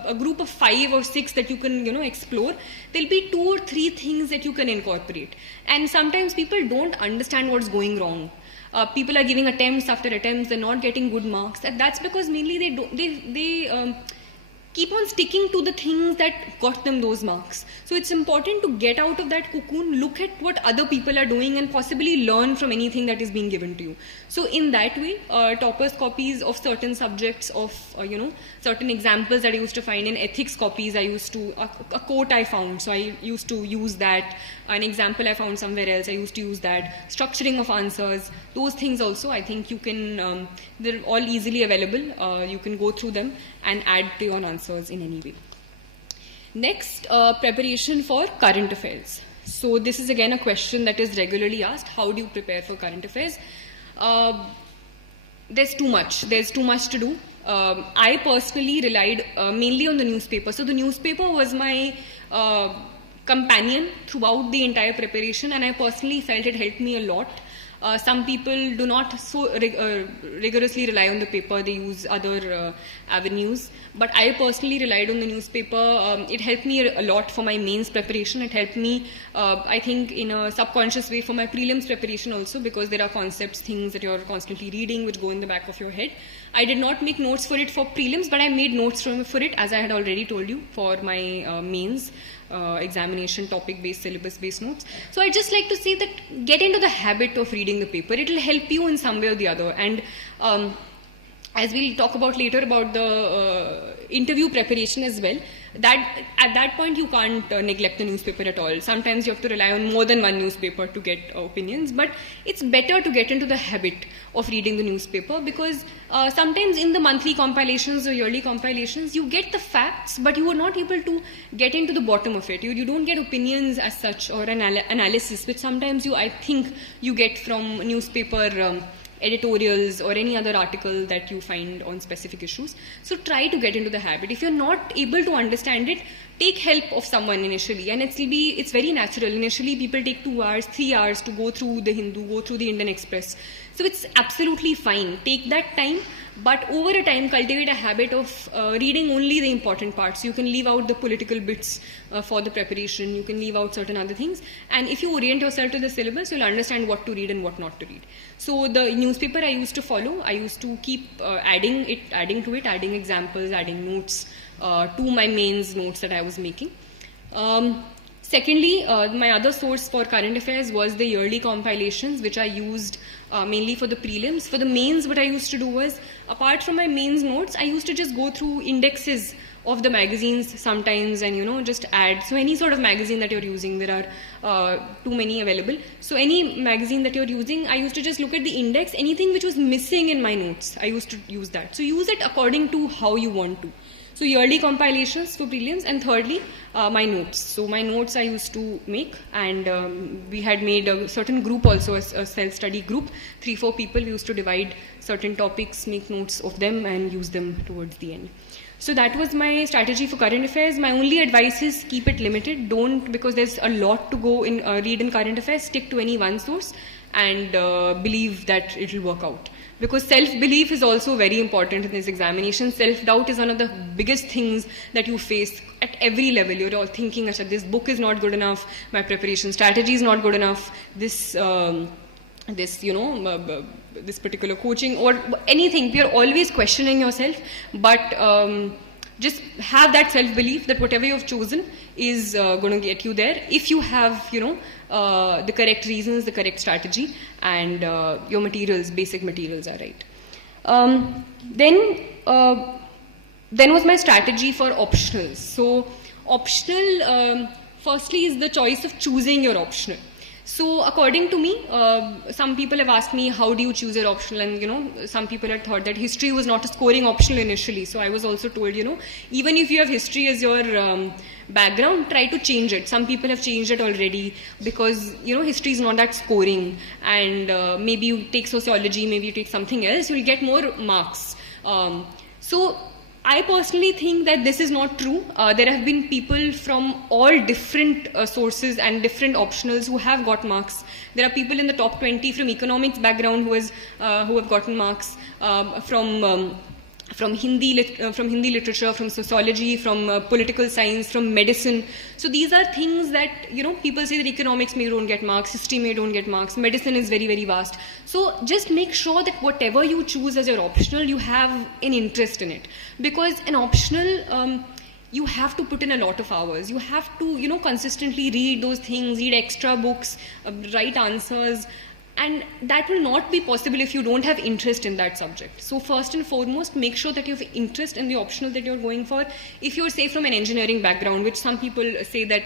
a group of 5 or 6 that you can explore, there'll be 2 or 3 things that you can incorporate. And sometimes people don't understand what's going wrong. People are giving attempts after attempts, they're not getting good marks. That's because mainly keep on sticking to the things that got them those marks. So it's important to get out of that cocoon, look at what other people are doing, and possibly learn from anything that is being given to you. So in that way, toppers copies of certain subjects, of certain examples that I used to find in ethics copies, I used to, a quote I found, so I used to use that. An example I found somewhere else, I used to use that. Structuring of answers, those things also, I think you can, they're all easily available. You can go through them and add to your answers in any way. Next, preparation for current affairs. So this is again a question that is regularly asked. How do you prepare for current affairs? There's too much to do. I personally relied mainly on the newspaper. So the newspaper was my companion throughout the entire preparation, and I personally felt it helped me a lot. Some people do not so rigorously rely on the paper, they use other avenues. But I personally relied on the newspaper. It helped me a lot for my mains preparation. It helped me, I think, in a subconscious way for my prelims preparation also, because there are concepts, things that you're constantly reading which go in the back of your head. I did not make notes for it for prelims, but I made notes for it, as I had already told you, for my mains. Examination topic-based, syllabus-based notes. So I just like to say that get into the habit of reading the paper. It will help you in some way or the other. And as we'll talk about later about the interview preparation as well, that at that point you can't neglect the newspaper at all. Sometimes you have to rely on more than one newspaper to get opinions, but it's better to get into the habit of reading the newspaper, because sometimes in the monthly compilations or yearly compilations you get the facts, but you are not able to get into the bottom of it. You don't get opinions as such, or an analysis, which sometimes I think you get from newspaper editorials or any other article that you find on specific issues. So try to get into the habit. If you're not able to understand it, take help of someone initially, and it's very natural. Initially people take 2 hours, 3 hours to go through the Hindu, go through the Indian Express. So it's absolutely fine. Take that time, but over a time cultivate a habit of reading only the important parts. You can leave out the political bits for the preparation. You can leave out certain other things. And if you orient yourself to the syllabus, you'll understand what to read and what not to read. So the newspaper I used to follow, I used to keep adding to it, adding examples, adding notes to my mains notes that I was making. Secondly, my other source for current affairs was the yearly compilations, which I used mainly for the prelims. For the mains, what I used to do was, apart from my mains notes, I used to just go through indexes of the magazines sometimes and just add. So any sort of magazine that you're using, there are too many available. So any magazine that you're using, I used to just look at the index. Anything which was missing in my notes, I used to use that. So use it according to how you want to. So yearly compilations for prelims, and thirdly, my notes. So my notes I used to make, and we had made a certain group also, a self-study group, 3-4 people. We used to divide certain topics, make notes of them, and use them towards the end. So that was my strategy for current affairs. My only advice is keep it limited. Don't, because there's a lot to go in read in current affairs, stick to any one source and believe that it will work out. Because self-belief is also very important in this examination. Self-doubt is one of the biggest things that you face at every level. You're all thinking, this book is not good enough, my preparation strategy is not good enough, this particular coaching or anything. You're always questioning yourself, but just have that self-belief that whatever you've chosen is going to get you there if you have, the correct reasons, the correct strategy, and your materials, basic materials are right. Then was my strategy for optionals. So optional, firstly, is the choice of choosing your optional. So according to me, some people have asked me, how do you choose your optional? And some people had thought that history was not a scoring optional initially. So I was also told, even if you have history as your background, try to change it. Some people have changed it already because, history is not that scoring. And maybe you take sociology, maybe you take something else, you'll get more marks. So I personally think that this is not true. There have been people from all different sources and different optionals who have got marks. There are people in the top 20 from economics background who have gotten marks, from from Hindi literature, from sociology, from political science, from medicine. So these are things that, people say that economics may don't get marks, history may don't get marks, medicine is very, very vast. So just make sure that whatever you choose as your optional, you have an interest in it. Because an optional, you have to put in a lot of hours. You have to, consistently read those things, read extra books, write answers. And that will not be possible if you don't have interest in that subject. So first and foremost, make sure that you have interest in the optional that you're going for. If you're, say, from an engineering background, which some people say that,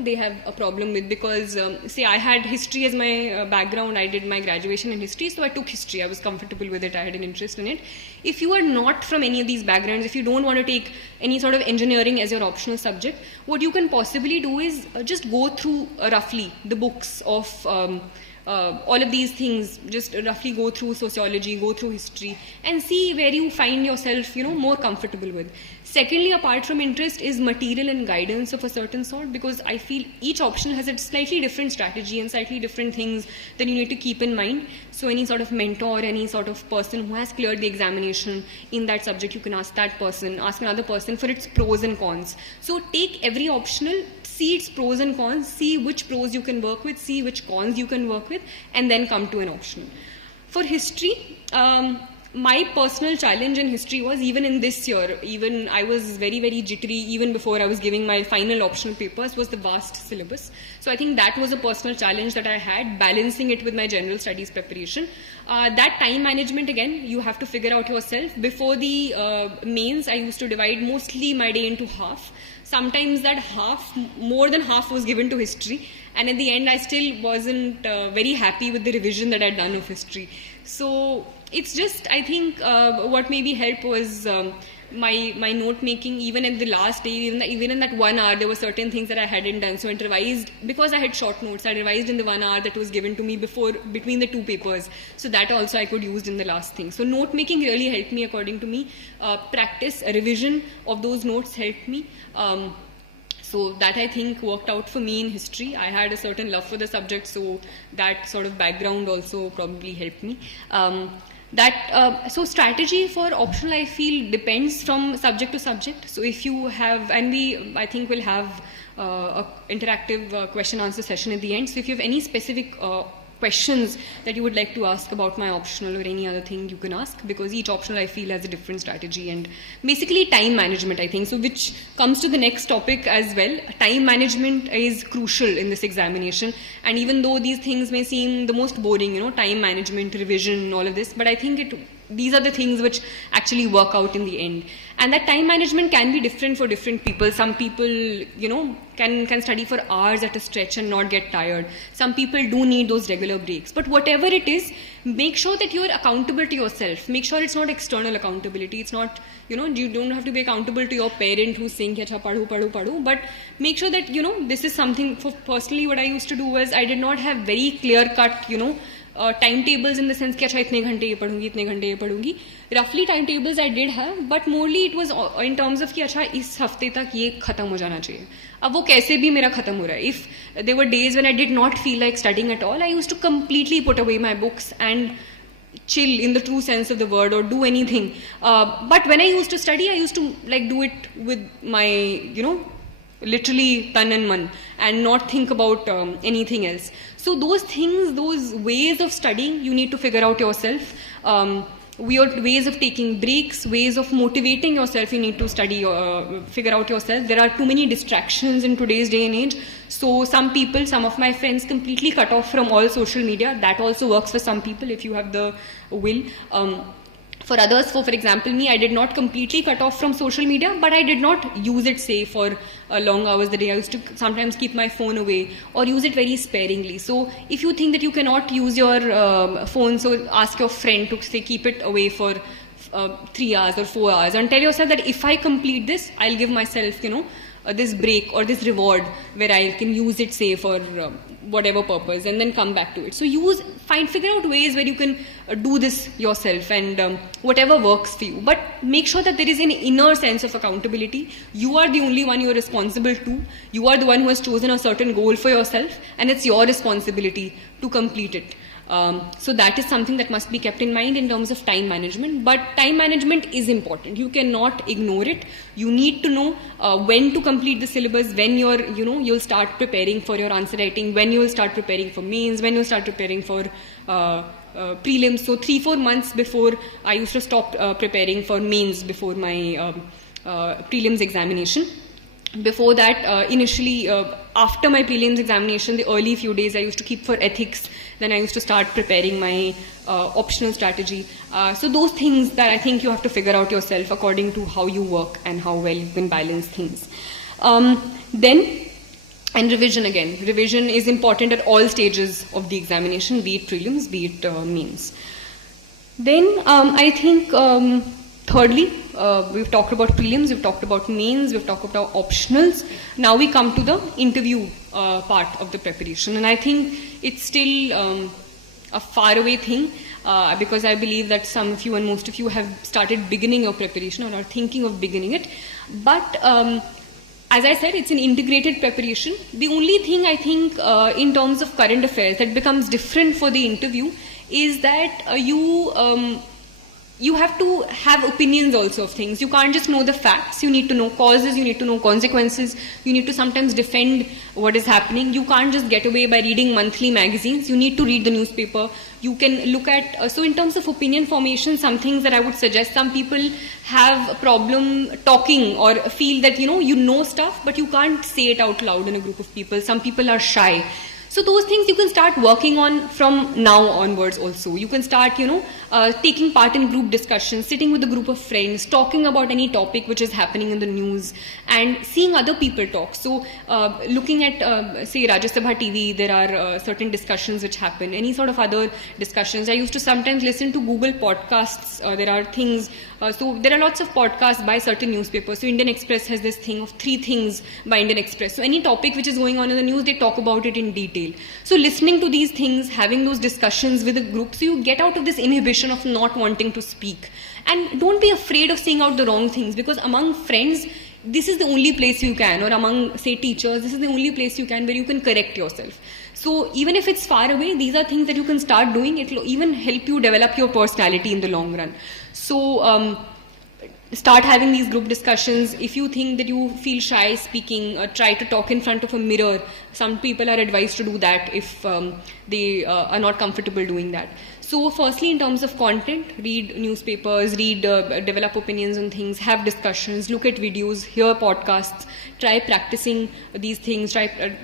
they have a problem with, because, say, I had history as my background. I did my graduation in history, so I took history. I was comfortable with it. I had an interest in it. If you are not from any of these backgrounds, if you don't want to take any sort of engineering as your optional subject, what you can possibly do is just go through roughly the books of all of these things. Just roughly go through sociology, go through history, and see where you find yourself, more comfortable with. Secondly, apart from interest, is material and guidance of a certain sort, because I feel each option has a slightly different strategy and slightly different things that you need to keep in mind. So any sort of mentor, any sort of person who has cleared the examination in that subject, you can ask that person, ask another person for its pros and cons. So take every optional, see its pros and cons, see which pros you can work with, see which cons you can work with, and then come to an optional. For history, my personal challenge in history was, even in this year, even I was very, very jittery even before I was giving my final optional papers, was the vast syllabus. So I think that was a personal challenge that I had, balancing it with my general studies preparation. That time management, again, you have to figure out yourself. Before the mains, I used to divide mostly my day into half. Sometimes that more than half was given to history, and at the end I still wasn't very happy with the revision that I'd done of history. So it's just, I think what maybe helped was my note making. Even in the last day, even in that 1 hour, there were certain things that I hadn't done. So I revised, because I had short notes, I revised in the 1 hour that was given to me between the two papers. So that also I could use in the last thing. So note making really helped me, according to me. Practice, revision of those notes helped me. So that, I think, worked out for me in history. I had a certain love for the subject, so that sort of background also probably helped me. So strategy for optional, I feel, depends from subject to subject. So if you have, and I think we'll have a interactive question answer session at the end. So if you have any specific questions that you would like to ask about my optional or any other thing, you can ask, because each optional, I feel, has a different strategy. And basically time management, I think, so which comes to the next topic as well. Time management is crucial in this examination, and even though these things may seem the most boring, time management, revision, all of this, but I think these are the things which actually work out in the end. And that time management can be different for different people. Some people, can study for hours at a stretch and not get tired. Some people do need those regular breaks. But whatever it is, make sure that you're accountable to yourself. Make sure it's not external accountability. It's not, you don't have to be accountable to your parent who's saying, "Acha, padhu." But make sure that, this is something. For personally, what I used to do was, I did not have very clear-cut, timetables in the sense कि अच्छा इतने घंटे ये पढ़ूंगी, इतने घंटे ये पढ़ूंगी. Roughly timetables I did have, but morely it was in terms of कि अच्छा इस हफ्ते तक ये खत्म हो जाना चाहिए. अब वो कैसे भी मेरा खत्म हो रहा है. If there were days when I did not feel like studying at all, I used to completely put away my books and chill in the true sense of the word, or do anything. But when I used to study, I used to do it with my, literally tan and man, and not think about anything else. So those things, those ways of studying, you need to figure out yourself. Ways of taking breaks, ways of motivating yourself, you need to study, figure out yourself. There are too many distractions in today's day and age. So some of my friends completely cut off from all social media. That also works for some people if you have the will. For others, for example me, I did not completely cut off from social media, but I did not use it, say, for long hours a day. I used to sometimes keep my phone away or use it very sparingly. So if you think that you cannot use your phone, so ask your friend to, say, keep it away for 3 hours or 4 hours, and tell yourself that if I complete this, I'll give myself, this break or this reward where I can use it, say, for whatever purpose, and then come back to it. So figure out ways where you can do this yourself, and whatever works for you. But make sure that there is an inner sense of accountability. You are the only one you are responsible to. You are the one who has chosen a certain goal for yourself, and it's your responsibility to complete it. So that is something that must be kept in mind in terms of time management. But time management is important. You cannot ignore it. You need to know when to complete the syllabus, when you'll start preparing for your answer writing, when you'll start preparing for mains, when you'll start preparing for prelims. So 3-4 months before, I used to stop preparing for mains before my prelims examination. Before that, initially, after my prelims examination, the early few days I used to keep for ethics. Then I used to start preparing my optional strategy. So those things that I think you have to figure out yourself according to how you work and how well you can balance things. And revision again. Revision is important at all stages of the examination, be it prelims, be it mains. Then I think thirdly, we've talked about prelims, we've talked about mains, we've talked about optionals. Now we come to the interview part of the preparation. And I think it's still a faraway thing because I believe that some of you and most of you have started beginning your preparation or are thinking of beginning it. But as I said, it's an integrated preparation. The only thing I think in terms of current affairs that becomes different for the interview is that you have to have opinions also of things. You can't just know the facts. You need to know causes, you need to know consequences, you need to sometimes defend what is happening. You can't just get away by reading monthly magazines. You need to read the newspaper. You can look at, so in terms of opinion formation, some things that I would suggest, some people have a problem talking or feel that, you know stuff, but you can't say it out loud in a group of people. Some people are shy. So those things you can start working on from now onwards also. You can start, taking part in group discussions, sitting with a group of friends, talking about any topic which is happening in the news and seeing other people talk. So looking at, say, Rajya Sabha TV, there are certain discussions which happen, any sort of other discussions. I used to sometimes listen to Google podcasts. There are things, so there are lots of podcasts by certain newspapers. So Indian Express has this thing of 3 things by Indian Express. So any topic which is going on in the news, they talk about it in detail. So listening to these things, having those discussions with a group, so you get out of this inhibition of not wanting to speak. And don't be afraid of saying out the wrong things, because among friends, this is the only place you can, or among, say, teachers, this is the only place you can where you can correct yourself. So even if it's far away, these are things that you can start doing. It will even help you develop your personality in the long run. So start having these group discussions. If you think that you feel shy speaking, try to talk in front of a mirror. Some people are advised to do that if they are not comfortable doing that. So firstly, in terms of content, read newspapers, develop opinions on things, have discussions, look at videos, hear podcasts, try practicing these things, try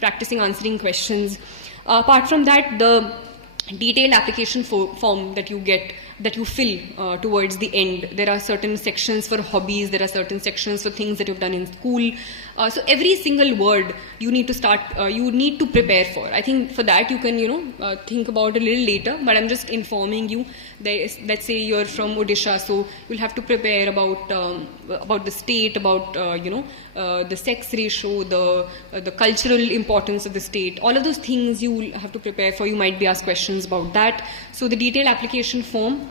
practicing answering questions. Apart from that, the detailed application form that you get, that you fill towards the end. There are certain sections for hobbies, there are certain sections for things that you've done in school. So every single word you need to start, you need to prepare for. I think for that you can, think about a little later, but I'm just informing you. Let's say you're from Odisha, so you'll have to prepare about the state, about, the sex ratio, the cultural importance of the state. All of those things you will have to prepare for. You might be asked questions about that. So the detailed application form.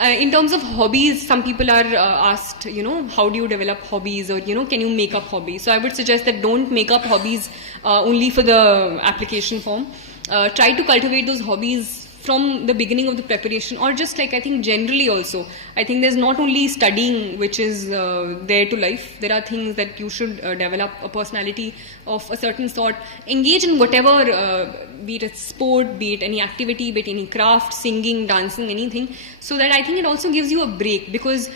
In terms of hobbies, some people are asked, how do you develop hobbies, or, can you make up hobbies? So I would suggest that don't make up hobbies only for the application form. Try to cultivate those hobbies from the beginning of the preparation, or just like, I think generally also. I think there's not only studying which is there to life. There are things that you should develop a personality of a certain sort. Engage in whatever, be it a sport, be it any activity, be it any craft, singing, dancing, anything. So that I think it also gives you a break, because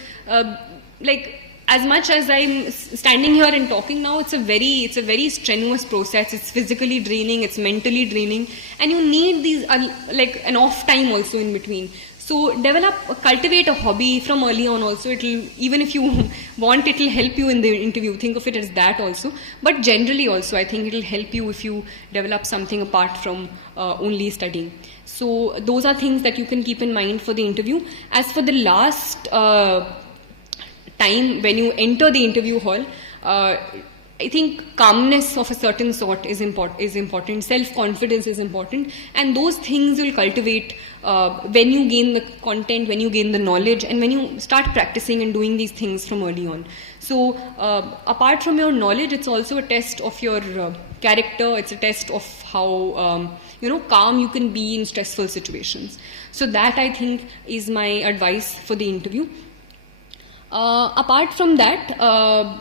as much as I'm standing here and talking now, it's a very strenuous process. It's physically draining, it's mentally draining, and you need these an off time also in between. So cultivate a hobby from early on also. Even if you want, it'll help you in the interview. Think of it as that also. But generally also, I think it'll help you if you develop something apart from only studying. So those are things that you can keep in mind for the interview. As for the last time when you enter the interview hall, I think calmness of a certain sort is important. Self-confidence is important, and those things you'll cultivate when you gain the content, when you gain the knowledge, and when you start practicing and doing these things from early on. So apart from your knowledge, it's also a test of your character, it's a test of how calm you can be in stressful situations. So that, I think, is my advice for the interview. Apart from that,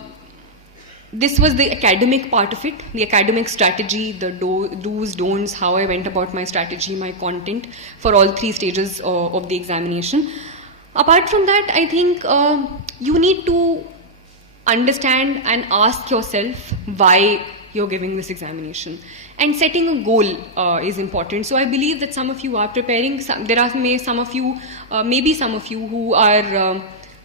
this was the academic part of it, the academic strategy, the do's, don'ts, how I went about my strategy, my content for all 3 stages of the examination. Apart from that, I think you need to understand and ask yourself why you're giving this examination. And setting a goal is important. So I believe that some of you are preparing. There are maybe some of you who are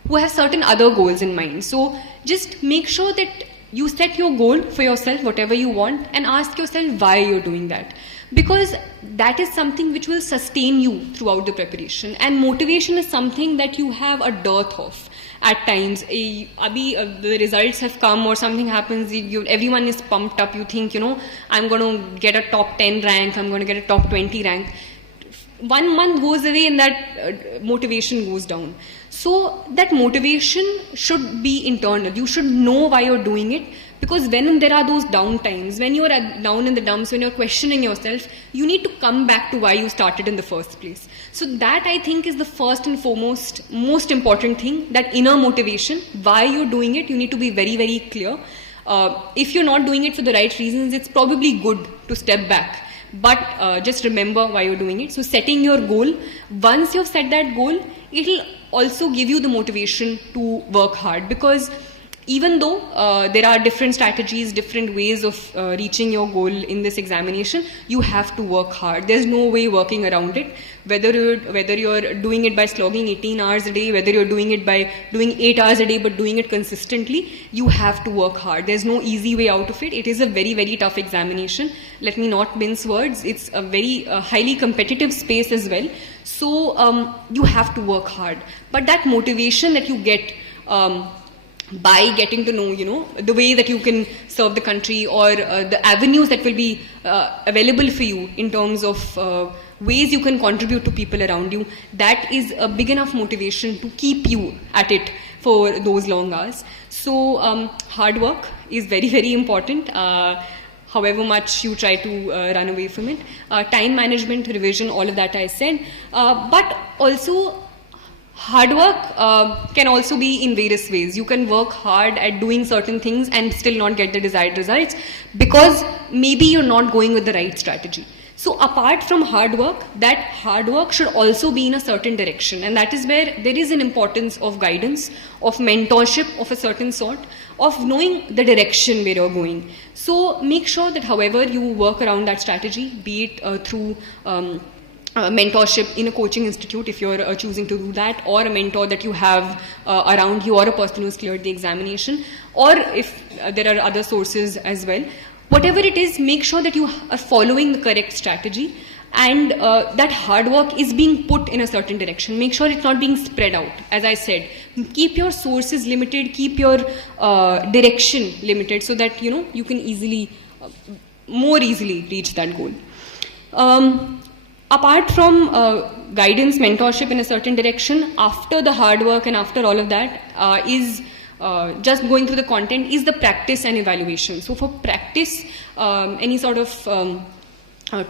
who have certain other goals in mind. So just make sure that you set your goal for yourself, whatever you want, and ask yourself why you're doing that. Because that is something which will sustain you throughout the preparation. And motivation is something that you have a dearth of at times. The results have come or something happens, everyone is pumped up, you think, I'm going to get a top 10 rank, I'm going to get a top 20 rank. 1 month goes away and that motivation goes down. So that motivation should be internal. You should know why you're doing it, because when there are those down times, when you're down in the dumps, when you're questioning yourself, you need to come back to why you started in the first place. So that, I think, is the first and foremost, most important thing, that inner motivation, why you're doing it. You need to be very, very clear. If you're not doing it for the right reasons, it's probably good to step back. But just remember why you're doing it. So setting your goal, once you've set that goal, it'll also give you the motivation to work hard, because even though there are different strategies, different ways of reaching your goal in this examination, you have to work hard. There's no way working around it. Whether you're doing it by slogging 18 hours a day, whether you're doing it by doing 8 hours a day but doing it consistently, you have to work hard. There's no easy way out of it. It is a very, very tough examination. Let me not mince words. It's a very highly competitive space as well. So you have to work hard. But that motivation that you get by getting to know, the way that you can serve the country, or the avenues that will be available for you in terms of ways you can contribute to people around you, that is a big enough motivation to keep you at it for those long hours. So hard work is very, very important. However much you try to run away from it. Time management, revision, all of that I said. But also, hard work can also be in various ways. You can work hard at doing certain things and still not get the desired results, because maybe you're not going with the right strategy. So apart from hard work, that hard work should also be in a certain direction. And that is where there is an importance of guidance, of mentorship of a certain sort, of knowing the direction where you're going. So make sure that however you work around that strategy, be it through mentorship in a coaching institute, if you're choosing to do that, or a mentor that you have around you, or a person who's cleared the examination, or if there are other sources as well. Whatever it is, make sure that you are following the correct strategy, and that hard work is being put in a certain direction. Make sure it's not being spread out. As I said, keep your sources limited, keep your direction limited, so that you can more easily reach that goal. Apart from guidance, mentorship in a certain direction, after the hard work and after all of that is just going through the content, is the practice and evaluation. So for practice, any sort of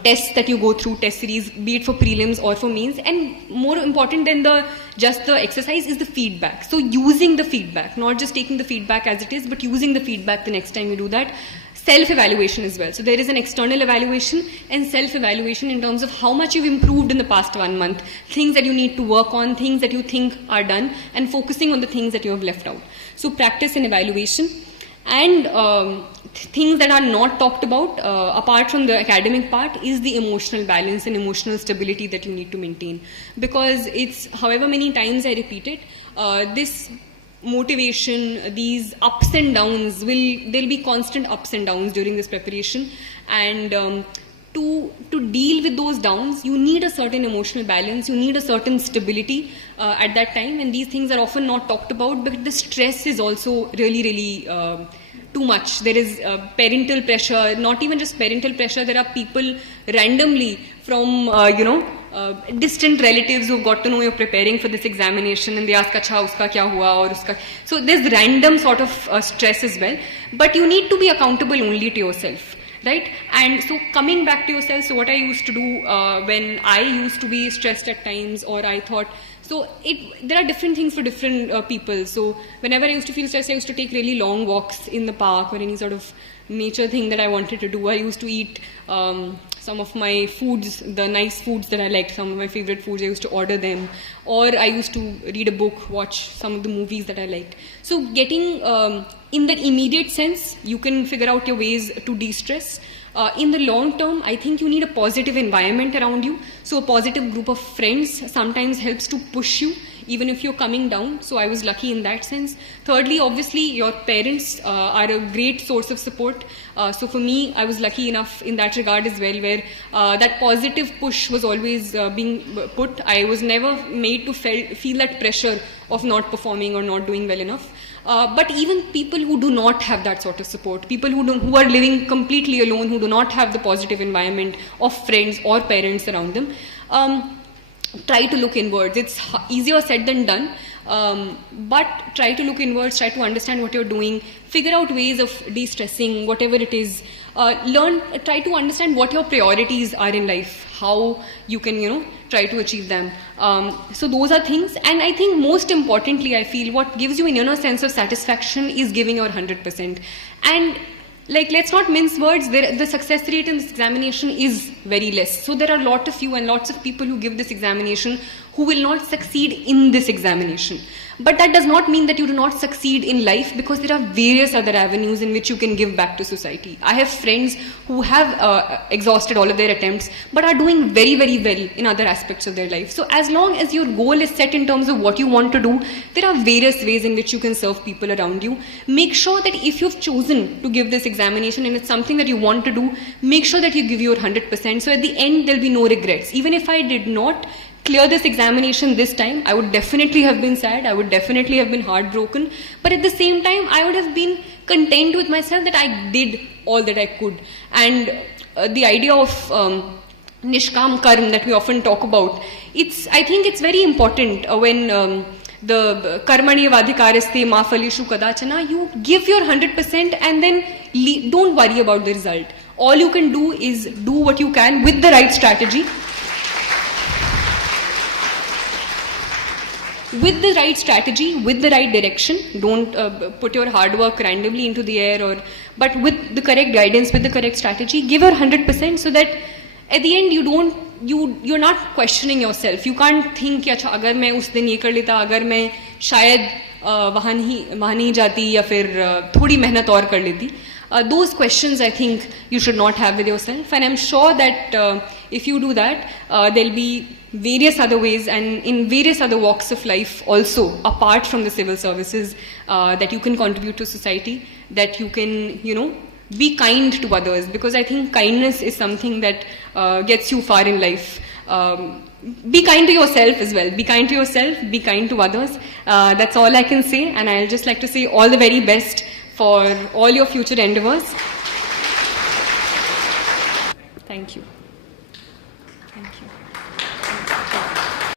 tests that you go through, test series, be it for prelims or for mains, and more important than just the exercise is the feedback. So using the feedback, not just taking the feedback as it is, but using the feedback the next time you do that. Self-evaluation as well. So there is an external evaluation and self-evaluation in terms of how much you've improved in the past 1 month, things that you need to work on, things that you think are done, and focusing on the things that you have left out. So practice and evaluation. And things that are not talked about, apart from the academic part, is the emotional balance and emotional stability that you need to maintain. Because it's, however many times I repeat it, this motivation, these ups and downs, there'll be constant ups and downs during this preparation, and to deal with those downs, you need a certain emotional balance, you need a certain stability at that time, and these things are often not talked about, but the stress is also really, really too much. There is parental pressure, not even just parental pressure, there are people randomly from, distant relatives who've got to know you're preparing for this examination, and they ask, acha, uska kya hua, or uska. So there's random sort of stress as well. But you need to be accountable only to yourself. right? And so coming back to yourself, so what I used to do when I used to be stressed at times, or I thought, so there are different things for different people. So whenever I used to feel stressed, I used to take really long walks in the park or any sort of nature thing that I wanted to do. I used to eat some of my foods, the nice foods that I liked, some of my favorite foods, I used to order them. Or I used to read a book, watch some of the movies that I liked. So getting in that immediate sense, you can figure out your ways to de-stress. In the long term, I think you need a positive environment around you. So a positive group of friends sometimes helps to push you, even if you're coming down. So I was lucky in that sense. Thirdly, obviously, your parents are a great source of support. So for me, I was lucky enough in that regard as well, where that positive push was always being put. I was never made to feel that pressure of not performing or not doing well enough. But even people who do not have that sort of support, people who are living completely alone, who do not have the positive environment of friends or parents around them, try to look inwards. It's easier said than done, but try to look inwards, try to understand what you're doing, figure out ways of de-stressing, whatever it is. Try to understand what your priorities are in life, how you can, try to achieve them. So those are things. And I think most importantly, I feel what gives you an inner sense of satisfaction is giving your 100%. And let's not mince words, the success rate in this examination is very less. So there are a lot of you and lots of people who give this examination who will not succeed in this examination. But that does not mean that you do not succeed in life, because there are various other avenues in which you can give back to society. I have friends who have exhausted all of their attempts but are doing very, very well in other aspects of their life. So as long as your goal is set in terms of what you want to do, there are various ways in which you can serve people around you. Make sure that if you've chosen to give this examination and it's something that you want to do, make sure that you give your 100%. So at the end, there'll be no regrets. Even if I did not clear this examination this time, I would definitely have been sad, I would definitely have been heartbroken, but at the same time, I would have been content with myself that I did all that I could. And the idea of nishkam karm that we often talk about, I think it's very important when the karmani vadhikaraste ma phalishu kadachana, you give your 100% and then don't worry about the result. All you can do is do what you can with the right strategy. With the right strategy, with the right direction. Don't put your hard work randomly into the air, but with the correct guidance, with the correct strategy, give your 100% so that at the end you're not questioning yourself. You can't think, अच्छा अगर मैं उस दिन ये कर लेता, अगर मैं शायद वहाँ नहीं जाती या फिर थोड़ी मेहनत और कर लेती. Those questions I think you should not have with yourself, and I'm sure that if you do that, there'll be various other ways and in various other walks of life also, apart from the civil services, that you can contribute to society, that you can, be kind to others, because I think kindness is something that gets you far in life. Be kind to yourself as well. Be kind to yourself, be kind to others. That's all I can say, and I'll just like to say all the very best for all your future endeavors. Thank you.